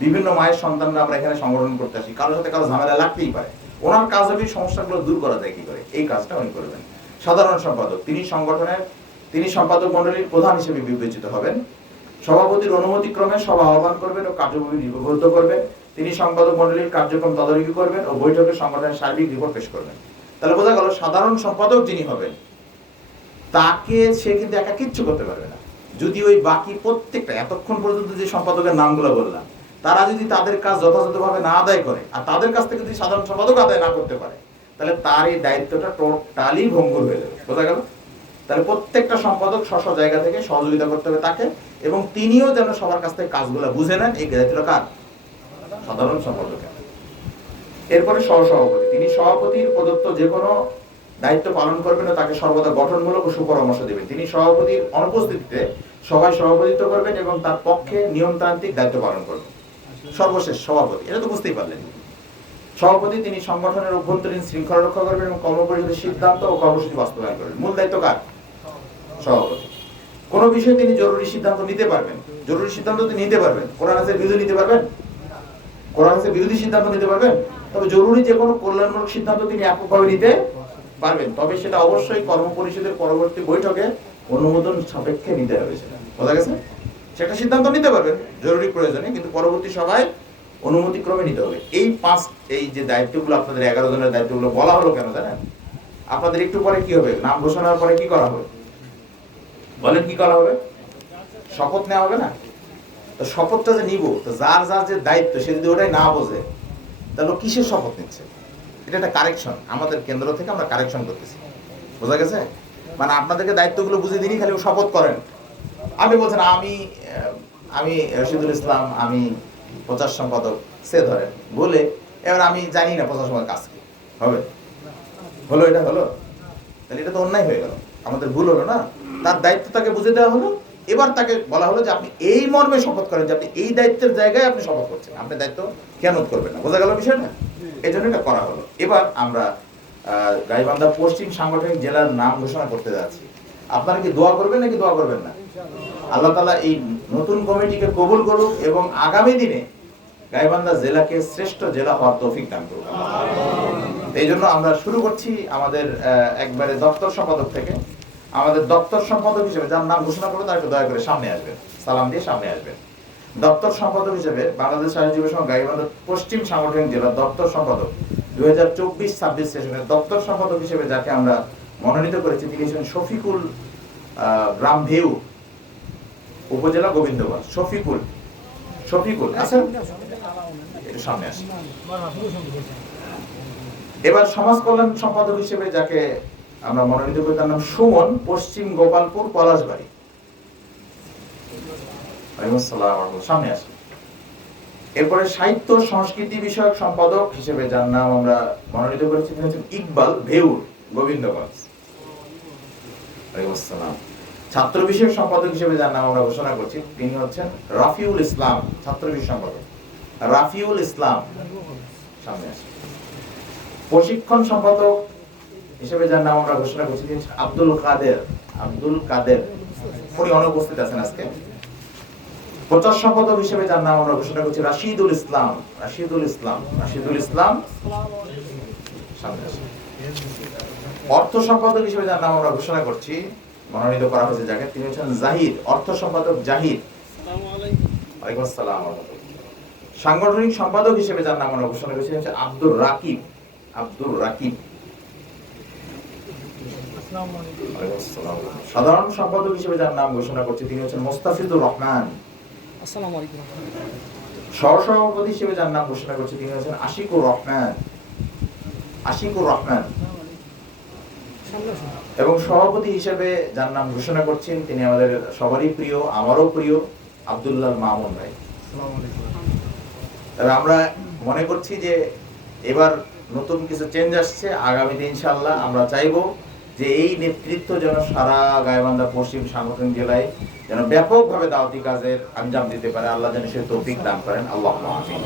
বিভিন্ন মায়ের সন্তানরা আমরা এখানে সংগঠন করতে আসি, কারোর সাথে কারো ঝামেলা লাগতেই পারে। ওনার কাজ হবে সমস্যাগুলো দূর করা যায় কি করে, এই কাজটা উনি করবেন। সাধারণ সম্পাদক, তিনি সম্পাদক মণ্ডলীর প্রধান হিসেবে বিবেচিত হবেন। সভাপতির অনুমতিক্রমে সভা আহ্বান করবেন ও কার্যক্রম লিপিবদ্ধ করবেন। তিনি সম্পাদক মণ্ডলীর কার্যক্রম তদারকি করবেন ও বৈঠকে সংগঠনের সার্বিক রিপোর্ট পেশ করবেন। তাহলে বোঝা গেল সাধারণ সম্পাদক যিনি হবেন তাকে সে কিন্তু একা কিচ্ছু করতে পারবে না। যদি ওই বাকি প্রত্যেকটা এতক্ষণ পর্যন্ত যে সম্পাদকের নামগুলো বললাম, তারা যদি তাদের কাজ যথাযথভাবে না আদায় করে আর তাদের কাছ থেকে যদি সাধারণ সম্পাদক আদায় না করতে পারে, তাহলে তার এই দায়িত্বটা টোটালি ভঙ্গুর হয়ে যাবে। বোঝা গেল? তাহলে প্রত্যেকটা সম্পাদক স্ব জায়গা থেকে সহযোগিতা করতে হবে তাকে, এবং তিনিও যেন সবার কাছ থেকে কাজগুলো বুঝে নেন। এই দায়িত্বটা কার? সাধারণ সম্পাদকের। এরপরে সহসভাপতি, তিনি সভাপতির প্রদত্ত যে কোনো দায়িত্ব পালন করবেন ও তাকে সর্বদা গঠনমূলক ও সুপরামর্শ দেবেন। তিনি সভাপতির অনুপস্থিতিতে সভায় সভাপতিত্ব করবেন এবং তার পক্ষে নিয়মতান্ত্রিক দায়িত্ব পালন করবেন। সর্বশেষ সভাপতি, এটা তো বুঝতেই পারলেন। সভাপতি তিনি সংগঠনের অভ্যন্তরীণ শৃঙ্খলা রক্ষা করবেন এবং কর্মপরিষদের সিদ্ধান্ত ও কর্মসূচি বাস্তবায়ন করবেন। মূল দায়িত্ব কার? সভাপতি। কোন বিষয়ে তিনি জরুরি সিদ্ধান্ত নিতে পারবেন, জরুরি সিদ্ধান্ত তিনি নিতে পারবেন। কোরআন হাদিসের বিরোধী নিতে পারবেন, কোরআন হাদিসের বিরোধী সিদ্ধান্ত নিতে পারবেন। তবে জরুরি যে কোনো কল্যাণমূলক সিদ্ধান্ত তিনি এককভাবে নিতে পারবেন, তবে সেটা অবশ্যই কর্মপরিষদের পরবর্তী বৈঠকে অনুমোদন সাপেক্ষে নিতে হবে। সেটা বোঝা গেছে? সেটা সিদ্ধান্ত নিতে পারবেন জরুরি প্রয়োজনে, কিন্তু পরবর্তী সভায় অনুমতি ক্রমে নিতে হবে। এই যে দায়িত্বগুলো আপনাদের 11 জনের দায়িত্বগুলো বলা হলো কেন জানেন? আপনাদের একটু পরে কি হবে, নাম ঘোষণার পরে কি করা হবে বলেন? কি করা হবে? শপথ নেওয়া হবে না? তো শপথটা যে নিব, তো যার যার যে দায়িত্ব সে যদি ওটাই না বোঝে, তাহলে কিসের শপথ নিচ্ছে? এটা একটা কারেকশন, আমাদের কেন্দ্র থেকে আমরা কারেকশন করতেছি। বোঝা গেছে? মানে আপনাদেরকে দায়িত্বগুলো বুঝে দিনই খালি শপথ করেন। আপনি বলছেন আমি রশিদুল ইসলাম, আমি প্রচার সম্পাদক, সে ধরেন বলে এবার আমি জানি না প্রচার সম্পাদক কাজ কি হবে। হলো? এটা হলো? তাহলে এটা তো অন্যায় হয়ে গেল, আমাদের ভুল হলো না? তার দায়িত্ব তাকে বুঝে দেওয়া হলো, এবার তাকে বলা হলো যে আপনি এই মর্মে শপথ করেন যে আপনি এই দায়িত্বের জায়গায় আপনি শপথ করছেন, আপনি দায়িত্ব কেন করবেন না। বোঝা গেল বিষয়টা? এই জন্য এটা করা হলো। এবার আমরা গাইবান্ধা পশ্চিম সাংগঠনিক জেলার নাম ঘোষণা করতে যাচ্ছি। আপনারা কি দোয়া করবেন নাকি দোয়া করবেন না? আল্লাহ তাআলা এই নতুন কমিটিকে কবুল করুক এবং আগামী দিনে গাইবান্ধা জেলাকে শ্রেষ্ঠ জেলা হওয়ার তৌফিক দান করুক। এই জন্য আমরা শুরু করছি আমাদের একবারে দপ্তর সম্পাদক থেকে। আমাদের দপ্তর সম্পাদক হিসেবে যার নাম ঘোষণা করবো তার একটু দয়া করে সামনে আসবেন, সালাম দিয়ে সামনে আসবেন। দপ্তর সম্পাদক হিসেবে বাংলাদেশ সাহিত্য যুব সংঘ গাইবান্ধা পশ্চিম সাংগঠনিক জেলার দপ্তর সম্পাদক 2024-26 সেশনের দপ্তর সম্পাদক হিসেবে যাকে আমরা মনোনীত করেছি, তিনি হচ্ছেন শফিকুল, গ্রাম ভেউ, উপজেলা গোবিন্দগঞ্জ। শফিকুল আছেন? একটু সামনে আসেন। এবার সমাজ কল্যাণ সম্পাদক হিসেবে যাকে আমরা মনোনীত করি তার নাম সুমন, পশ্চিম গোপালপুর, পলাশবাড়ি। সামনে আসেন। এরপরে সাহিত্য সংস্কৃতি বিষয়ক সম্পাদক হিসেবে যার নাম আমরা মনোনীত করেছি তিনি হচ্ছেন ইকবাল, ভেউর, গোবিন্দগঞ্জ। ছাত্র বিষয়ক সম্পাদক হিসেবে যার নাম আমরা ঘোষণা করছি তিনি হচ্ছেন রাফিউল ইসলাম, ছাত্র বিষয়ক সম্পাদক রাফিউল ইসলাম। সামনে আসেন। প্রশিক্ষণ সম্পাদক হিসেবে যার নাম আমরা ঘোষণা করছি তিনি আব্দুল কাদের, উনি অনুপস্থিত আছেন আজকে। প্রচার সম্পাদক হিসেবে যার নাম আমরা ঘোষণা করছি রাশিদুল ইসলাম। অর্থ সম্পাদক হিসেবে যার নাম আমরা ঘোষণা করছি, মনোনীত করা হয়েছে যাকে, তিনি হচ্ছেন জাহিদ, অর্থ সম্পাদক জাহিদ। ওয়ালাইকুম আসসালাম। সাংগঠনিক সম্পাদক হিসেবে যার নাম আমরা ঘোষণা করছি হচ্ছে আব্দুর রাকিব। সাধারণ সম্পাদক হিসেবে যার নাম ঘোষণা করছি তিনি হচ্ছেন মোস্তাফিজুর রহমান। সহসভাপতি হিসেবে যার নাম ঘোষণা করছি তিনি হচ্ছেন আশিকুর রহমান। এবং সভাপতি হিসেবে যার নাম ঘোষণা করছেন তিনি আমাদের সবারই প্রিয়, আমারও প্রিয়, আব্দুল্লাহ মামুন ভাই। তবে আমরা মনে করছি যে এবার নতুন কিছু চেঞ্জ আসছে, আগামীতে ইনশাআল্লাহ আমরা চাইবো যে এই নেতৃত্ব যেন সারা গাইবান্ধা পশ্চিম সাংগঠনিক জেলায় যেন ব্যাপকভাবে দাওয়াতি কাজের আঞ্জাম দিতে পারে। আল্লাহ যেন সে তৌফিক দান করেন, আল্লাহুম্মা আমিন।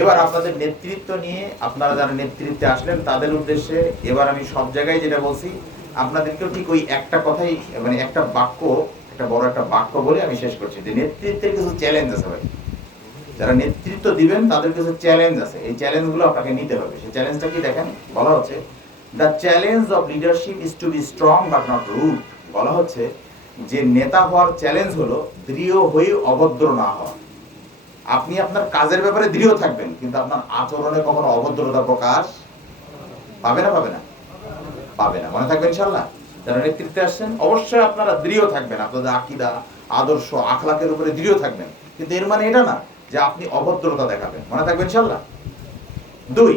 এবার আপনাদের নেতৃত্ব নিয়ে, আপনারা যারা নেতৃত্বে আসলেন তাদের উদ্দেশ্যে এবার আমি সব জায়গায় যেটা বলছি আপনাদেরকেও ঠিক ওই একটা কথাই, মানে একটা বাক্য, একটা বড় একটা বাক্য বলে আমি শেষ করছি যে নেতৃত্বের কিছু চ্যালেঞ্জ আছে ভাই। যারা নেতৃত্ব দিবেন তাদের কিছু চ্যালেঞ্জ আছে, এই চ্যালেঞ্জগুলো আপনাকে নিতে হবে। সেই চ্যালেঞ্জটা কি দেখেন, বলা হচ্ছে the challenge of leadership is to be strong but not rude. বলা হচ্ছে যে নেতা হওয়ার চ্যালেঞ্জ হলো দৃঢ় হয়ে অভদ্র না হওয়া। আপনি আপনার কাজের ব্যাপারে দৃঢ় থাকবেন, কিন্তু আপনার আচরণে কখনো অভদ্রতা প্রকাশ পাবে না, পাবে না, পাবে না। মনে থাকবেন ইনশাআল্লাহ। যারা নেতৃত্বে আসছেন অবশ্যই আপনারা দৃঢ় থাকবেন, আপনাদের আকীদা, আদর্শ, আখলাকের উপরে দৃঢ় থাকবেন, কিন্তু এর মানে এটা না যে আপনি অভদ্রতা দেখাবেন। মনে থাকবেন ইনশাআল্লাহ। 2,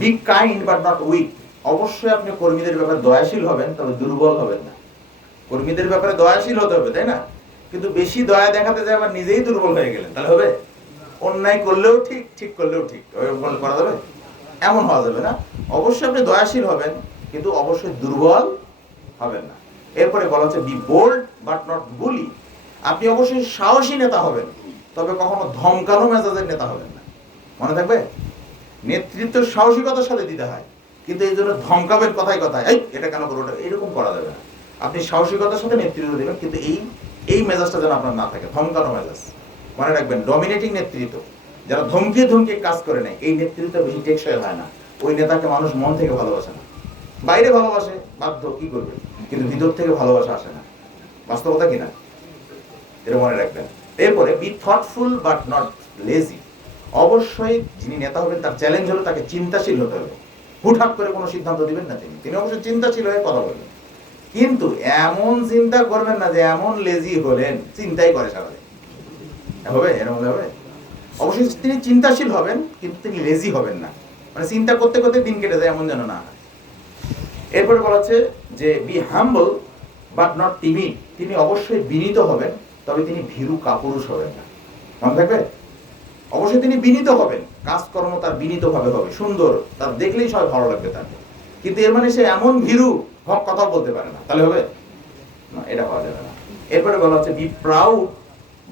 be kind but not weak. অবশ্যই আপনি কর্মীদের ব্যাপারে দয়াশীল হবেন, তবে দুর্বল হবেন না। কর্মীদের ব্যাপারে দয়াশীল হতে হবে, তাই না? কিন্তু বেশি দয়া দেখাতে যায় আবার নিজেই দুর্বল হয়ে গেলেন, তাহলে হবে? অন্যায় করলেও ঠিক, ঠিক করলেও ঠিক, ওইরকম করা যাবে? এমন হওয়া যাবে না। অবশ্যই আপনি দয়াশীল হবেন, কিন্তু অবশ্যই দুর্বল হবেন না। এরপরে বলা হচ্ছে বি বোল্ড বাট নট বুলি। আপনি অবশ্যই সাহসী নেতা হবেন, তবে কখনো ধমকানো মেজাজের নেতা হবেন না। মনে থাকবে? নেতৃত্ব সাহসিকতার সাথে দিতে হয়, কিন্তু এই জন্য ধমকাবেন কথায় কথায়, এই এটা কেন করো, ওটা এরকম করা যাবে না। আপনি সাহসিকতার সাথে নেতৃত্ব দেবেন, কিন্তু এই মেজাজটা যেন আপনার না থাকে, ধমকানো মেজাজ। মনে রাখবেন, ডমিনেটিং নেতৃত্ব, যারা ধমকিয়ে ধমকিয়ে কাজ করে নেয়, এই নেতৃত্ব বেশি টেকসই হয় না। ওই নেতাকে মানুষ মন থেকে ভালোবাসে না। বাইরে ভালোবাসে, বাধ্য, কি করবে, কিন্তু ভিতর থেকে ভালোবাসা আসে না। বাস্তবতা কিনা, এটা মনে রাখবেন। এরপরে be thoughtful but not lazy. অবশ্যই যিনি নেতা হবেন তার চ্যালেঞ্জ হলো তাকে চিন্তাশীল হতে হবে। হুটহাট করে কোনো সিদ্ধান্ত দিবেন না তিনি অবশ্যই চিন্তাশীল হয়ে কথা বলবেন, কিন্তু এমন চিন্তা করবেন না যে এমন লেজি হলেন, চিন্তাই করে সারাদিন। হবে এরকম হবে? অবশ্যই তিনি চিন্তাশীল হবেন, কিন্তু তিনি লেজি হবেন না, মানে চিন্তা করতে করতে দিন কেটে যায়, এমন যেন না হয়। এরপরে বলা হচ্ছে যে be humble but not timid. তিনি অবশ্যই বিনীত হবেন, তবে তিনি ভীরু কাপুরুষ হবেন না। মনে থাকবে? অবশ্যই তিনি বিনীত হবেন, কাজকর্ম তার বিনীত ভাবে হবে, সুন্দর, তার দেখলেই সবাই ভালো লাগবে তাকে, কিন্তু এর মানে সে এমন ভীরু, হক কথা বলতে পারে না, তাহলে হবে না, এটা হওয়া যাবে না। এরপরে বলা হচ্ছে be proud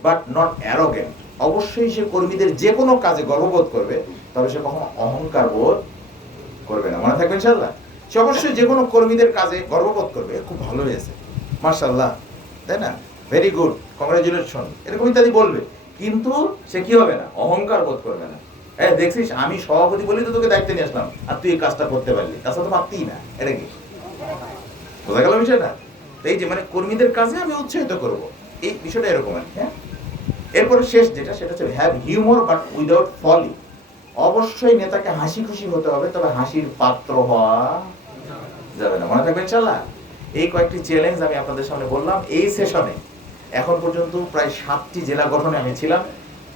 but not arrogant. অবশ্যই সে কর্মীদের যে কোনো কাজে গর্ববোধ করবে, তবে সে কখনো অহংকার বোধ করবে না। মনে থাকবে ইনশাআল্লাহ। সে অবশ্যই যে কোনো কর্মীদের কাজে গর্ববোধ করবে, খুব ভালো হয়েছে, মাশাআল্লাহ, তাই না, ভেরি গুড, কংগ্রাচুলেশন, এরকম ইত্যাদি বলবে, কিন্তু সে কি হবে না, অহংকার বোধ করবে না। দেখছিস আমি সভাপতি বলি তো তোকে দায়িত্ব নিয়ে আসলাম, আর তুই এই কাজটা করতে পারলি, তাছাড়া তো পারতিই না, এটা কি বোঝা গেল বিষয়টা? এই যে মানে কর্মীদের কাজে আমি উৎসাহিত করব, এই বিষয়টা এরকম আর কি। হ্যাঁ, এরপরে শেষ যেটা, সেটা হচ্ছে হ্যাভ হিউমর বাট উইদাউট ফলি। অবশ্যই নেতাকে হাসি খুশি হতে হবে, তবে হাসির পাত্র হওয়া যাবে না। মনে থাকবে ইনশাআল্লাহ। এই কয়েকটি চ্যালেঞ্জ আমি আপনাদের সামনে বললাম এই সেশনে। এখন পর্যন্ত প্রায় 7টি জেলা গঠনে আমি ছিলাম,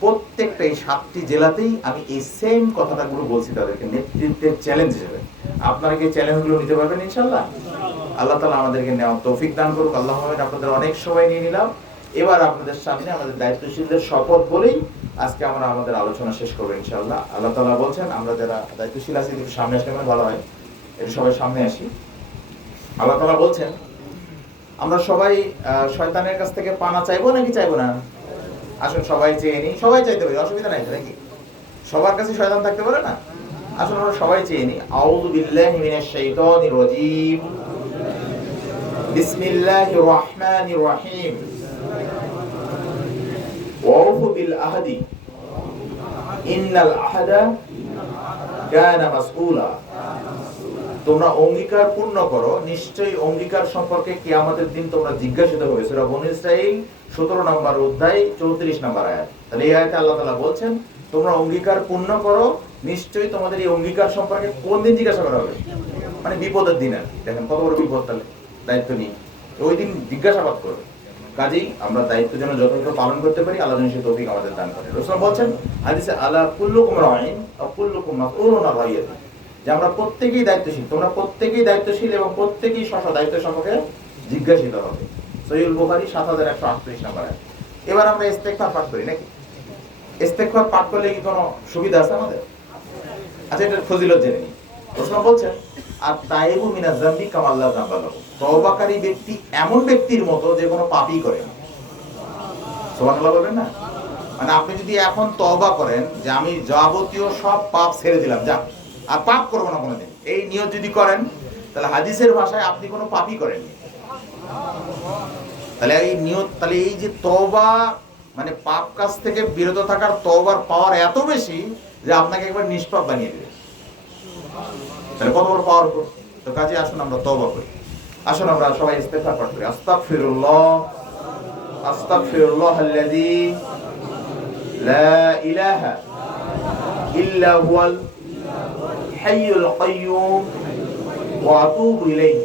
প্রত্যেকটা এই 7টি জেলাতেই আমি এই সেম কথাটাগুলো বলছি তাদেরকে নেতৃত্বের চ্যালেঞ্জ হিসেবে। আপনারা কি চ্যালেঞ্জগুলো নিতে পারবেন ইনশাআল্লাহ? আল্লাহ তাআলা আমাদেরকে নেওয়ার তৌফিক দান করুক। আল্লাহ, আপনাদের অনেক সময় নিয়ে নিলাম। এবার আপনাদের সামনে আমাদের দায়িত্বশীলদের শপথ বলেই আজকে আমরা আমাদের আলোচনা শেষ করবো ইনশাআল্লাহ। আল্লাহ তাআলা বলছেন আমরা যারা দায়িত্বশীল আছি একটু সামনে আসলে ভালো হয়, একটু সবাই সামনে আসি। আল্লাহ তাআলা বলছেন আমরা সবাই শয়তানের কাছ থেকে পানা চাইবো নাকি চাইবো না? আসুন সবাই চেয়ে নিই, সবাই চাইতে পারি, অসুবিধা নাই নাকি? সবার কাছে শয়তান থাকতে পারে না? আসুন আমরা সবাই চেয়ে নিই। আউযু বিল্লাহি মিনাশ শাইতানির রাজীম, বিসমিল্লাহির রহমানির রহিম, ওয়াউফু বিল আহদি ইন্নাল আহদা কানা মাসউলা। তোমরা অঙ্গীকার পূর্ণ করো, নিশ্চয়ই অঙ্গীকার সম্পর্কে কিয়ামতের দিন তোমরা জিজ্ঞাসিত হবে। সূরা বনী ইসরাঈল 17 নম্বর অধ্যায় 34 নম্বর আয়াত। তাহলে এই আয়াতে আল্লাহ তাআলা বলছেন তোমরা অঙ্গীকার পূর্ণ করো, নিশ্চয়ই তোমাদের এই অঙ্গীকার সম্পর্কে কোন দিন জিজ্ঞাসা করা হবে? মানে বিপদের দিন আর কি। দেখেন কত বড় বিপদ, তাহলে দায়িত্ব নিই ওই দিন জিজ্ঞাসাবাদ করবে। কাজেই আমরা দায়িত্ব যেন যথাযথ পালন করতে পারি, আল্লাহ যেন সেই তৌফিক আমাদের দান করেন। রাসূল বলছেন হাদিসে, আলা কুল্লুকুম রাঈন ওয়া কুল্লুকুম মাসউলুন আন রাইয়াতিহি। যে আমরা প্রত্যেকেই দায়িত্বশীল, তোমরা প্রত্যেকেই দায়িত্বশীল এবং প্রত্যেকেই দায়িত্ব সম্পর্কে জিজ্ঞাসিত হবে। সহিহুল বুখারী ৭,১৩৮ নম্বর আয়াত। এবার আমরা ইস্তেগফার পাঠ করি নাকি? ইস্তেগফার পাঠ করলে কি কোনো সুবিধা আছে আমাদের? আচ্ছা, এটার ফজিলত জেনে নিই। রাসূল বলছেন, আত-তাইবু মিনাজ যামবি কামা লা যামবা লাহু। তওবাকারী ব্যক্তি এমন ব্যক্তির মতো যে কোনো পাপই করে না। সুবহানাল্লাহ বলবেন না? মানে আপনি যদি এখন তওবা করেন যে আমি যাবতীয় সব পাপ ছেড়ে দিলাম, যা আর পাপ করবো না কোনোদিন, এই নিয়ত যদি করেন, তাহলে হাদিসের ভাষায় আপনি কোনো পাপই করেননি। তাহলে এই নিয়ত, তাহলে এই যে তওবা মানে পাপ কাজ থেকে বিরত থাকার তওবার পাওয়ার এত বেশি যে আপনাকে একবার নিষ্পাপ বানিয়ে দেবে। তাহলে কত বড় পাওয়ারফুল। তো কাজে আসুন আমরা তওবা করি, আসুন আমরা সবাই ইস্তেগফার পাঠ করি। আস্তাগফিরুল্লাহ আস্তাগফিরুল্লাহাল্লাযী লা ইলাহা ইল্লা হুয়াল হাইয়ুল কাইয়্যুম ওয়া আতুবু ইলাইহি।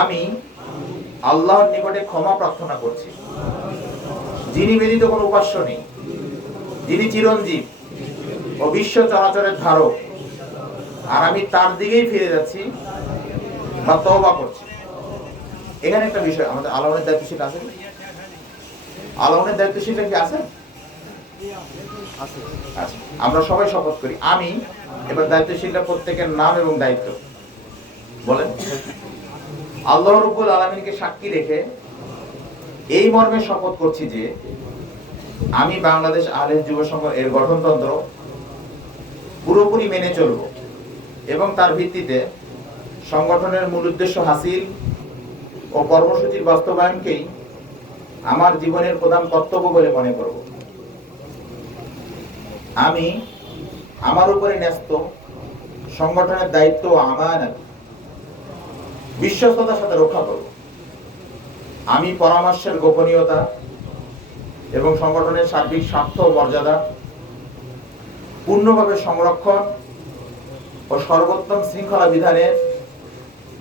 আমি আল্লাহর নিকটে ক্ষমা প্রার্থনা করছি, যিনি ব্যতীত কোনো উপাস্য নেই, যিনি চিরঞ্জীব ও বিশ্ব চরাচরের ধারক, আর আমি তার দিকেই ফিরে যাচ্ছি বা তওবা করছি। এখানে একটা বিষয়, আমাদের আলাওনের দায়িত্বশীল আছে, আলাওনের দায়িত্বশীলটা কি আছে? আচ্ছা, আমরা সবাই শপথ করি। আমি এবার দায়িত্বশীলটা প্রত্যেকের নাম এবং দায়িত্ব বলেন। আল্লাহ রাব্বুল আলামিনকে সাক্ষী রেখে এই মর্মে শপথ করছি যে আমি বাংলাদেশ আহলে যুব সংঘ এর গঠনতন্ত্র পুরোপুরি মেনে চলব এবং তার ভিত্তিতে সংগঠনের মূল উদ্দেশ্য হাসিল ও কর্মসূচির বাস্তবায়নকেই আমার জীবনের প্রধান কর্তব্য বলে মনে করব। আমি আমার উপরে ন্যস্ত সংগঠনের দায়িত্ব ও আমানত বিশ্বস্ততার সাথে রক্ষা করব। আমি পরামর্শের গোপনীয়তা এবং সংগঠনের সার্বিক স্বার্থ ও মর্যাদা পূর্ণভাবে সংরক্ষণ ও সর্বোত্তম শৃঙ্খলা বিধানের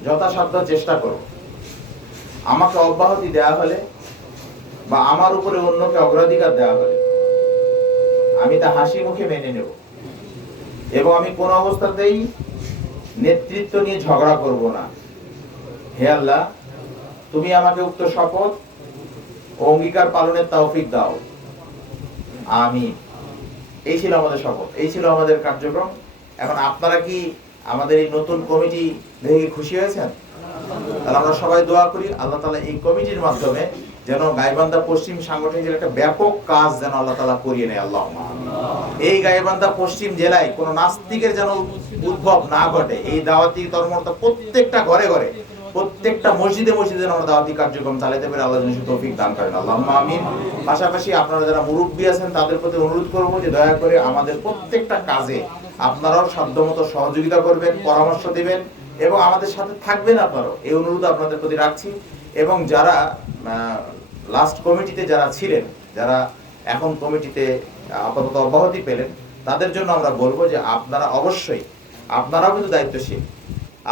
যথাসাধ্য চেষ্টা করব। আমাকে অব্যাহতি দেওয়া হলে বা আমার উপরে অন্যকে অগ্রাধিকার দেওয়া হলে আমি তা হাসি মুখে মেনে নেব এবং আমি কোন অবস্থাতেই নেতৃত্ব নিয়ে ঝগড়া করব না। হে আল্লাহ, তুমি আমাকে উক্ত শপথ ও অঙ্গীকার পালনের তৌফিক দাও, আমিন। এই ছিল আমাদের শপথ, এই ছিল আমাদের কার্যক্রম। এখন আপনারা কি আমাদের এই নতুন কমিটি দেখে খুশি হয়েছেন? তাহলে আমরা সবাই দোয়া করি আল্লাহ তাআলা এই কমিটির মাধ্যমে যেন গাইবান্ধা পশ্চিম সাংগঠনিক একটা ব্যাপক কাজ যেন আল্লাহ তাআলা করিয়ে নেয়। আল্লাহুম্মা আমিন। এই গাইবান্ধা পশ্চিম জেলায় কোনো নাস্তিকের যেন উদ্ভব না ঘটে। এই দাওয়াতি কর্মটা প্রত্যেকটা ঘরে ঘরে, প্রত্যেকটা মসজিদে মসজিদে যেন আমরা দাওয়াতি কার্যক্রম চালাতে পারি। আল্লাহ যেন তৌফিক দান করেন। আল্লাহুম্মা আমিন। পাশাপাশি আপনারা যারা মুরব্বী আছেন তাদের প্রতি অনুরোধ করব যে দয়া করে আমাদের প্রত্যেকটা কাজে আপনারাও সাধ্যমতো সহযোগিতা করবেন, পরামর্শ দিবেন এবং আমাদের সাথে থাকবেন আপনারাও, এই অনুরোধ আপনাদের প্রতি রাখছি। এবং যারা লাস্ট কমিটিতে যারা ছিলেন, যারা এখন কমিটিতে আপাতত অব্যাহতি পেলেন, তাদের জন্য আমরা বলবো যে আপনারা অবশ্যই, আপনারাও কিন্তু দায়িত্বশীল,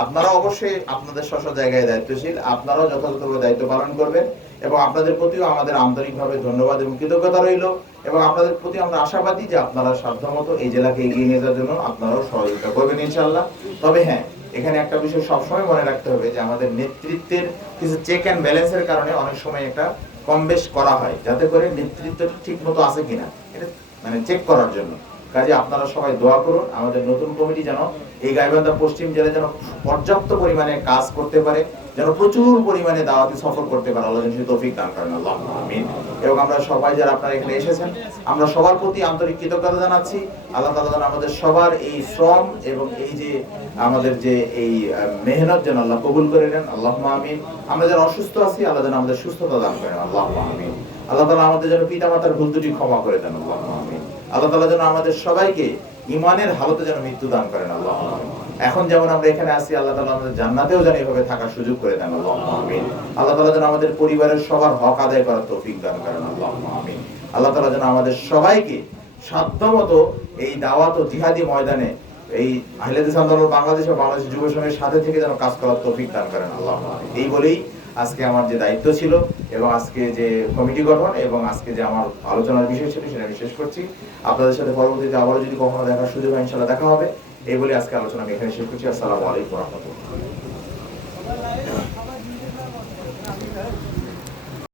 আপনারা অবশ্যই আপনাদের স্ব জায়গায় দায়িত্বশীল, আপনারাও যথাযথভাবে দায়িত্ব পালন করবেন এবং আপনাদের প্রতিও আমাদের আন্তরিকভাবে ধন্যবাদ এবং কৃতজ্ঞতা রইল। এবং আপনাদের প্রতি আমরা আশাবাদী যে আপনারা সাধ্যমতো এই জেলাকে এগিয়ে নিয়ে যাওয়ার জন্য আপনারাও সহযোগিতা করবেন ইনশাআল্লাহ। তবে হ্যাঁ, এখানে একটা বিষয় সবসময় মনে রাখতে হবে যে আমাদের নেতৃত্বের কিছু চেক অ্যান্ড ব্যালেন্সের কারণে অনেক সময় একটা কম বেশ করা হয়, যাতে করে নেতৃত্বটা ঠিক মতো আছে কিনা এটা মানে চেক করার জন্য। কাজে আপনারা সবাই দোয়া করুন আমাদের নতুন কমিটি যেন এই গাইবান্ধা পশ্চিম জেলায় যেন পর্যাপ্ত পরিমাণে কাজ করতে পারে, যেন প্রচুর পরিমাণে দাওয়াতি সফর করতে পারে। আল্লাহ যেন তৌফিক দান করেন। আল্লাহুম্মা আমিন। এবং আমরা সবাই যারা আপনারা এখানে এসেছেন, আমরা সবার প্রতি আন্তরিক কৃতজ্ঞতা জানাচ্ছি। আল্লাহ তাআলা যেন আমাদের সবার এই শ্রম এবং এই যে আমাদের যে এই মেহনত যেন আল্লাহ কবুল করে নেন। আল্লাহুম্মা আমিন। আমরা যারা অসুস্থ আছি আল্লাহ যেন আমাদের সুস্থতা দান করেন। আল্লাহুম্মা আমিন। আল্লাহ তাআলা আমাদের যেন পিতামাতার ভুল ত্রুটি ক্ষমা করে দেন। আল্লাহুম্মা আমিন। আল্লাহ তাআলা যেন আমাদের সবাইকে ঈমানের হালতে যেন মৃত্যু দান করেন। আল্লাহুম্মা আমিন। এখন যেমন আমরা এখানে আছি, আল্লাহ তাআলা আমাদের জান্নাতেও যেন এভাবে থাকার সুযোগ করে দেন। আল্লাহুম্মা আমিন। আল্লাহ তাআলা যেন আমাদের পরিবারের সবার হক আদায় করার তৌফিক দান করেন। আল্লাহুম্মা আমিন। আল্লাহ তাআলা যেন আমাদের সবাইকে সাধ্যমতো এই দাওয়াত ও জিহাদি ময়দানে এই আহলে হাদিস আন্দোলন বাংলাদেশ ও বাংলাদেশ যুব সংঘের সাথে থেকে যেন কাজ করার তৌফিক দান করেন। আল্লাহুম্মা আমিন। এই বলেই আজকে আমার যে দায়িত্ব ছিল এবং আজকে যে কমিটি গঠন এবং আজকে যে আমার আলোচনার বিষয় ছিল সেটা আমি শেষ করছি। আপনাদের সাথে পরবর্তীতে আবারও যদি কখনো দেখার সুযোগ হয় ইনশাআল্লাহ দেখা হবে। এই বলে আজকে আলোচনা আমি এখানে শেষ করছি। আসসালামু আলাইকুম ওয়া রাহমাতুল্লাহ।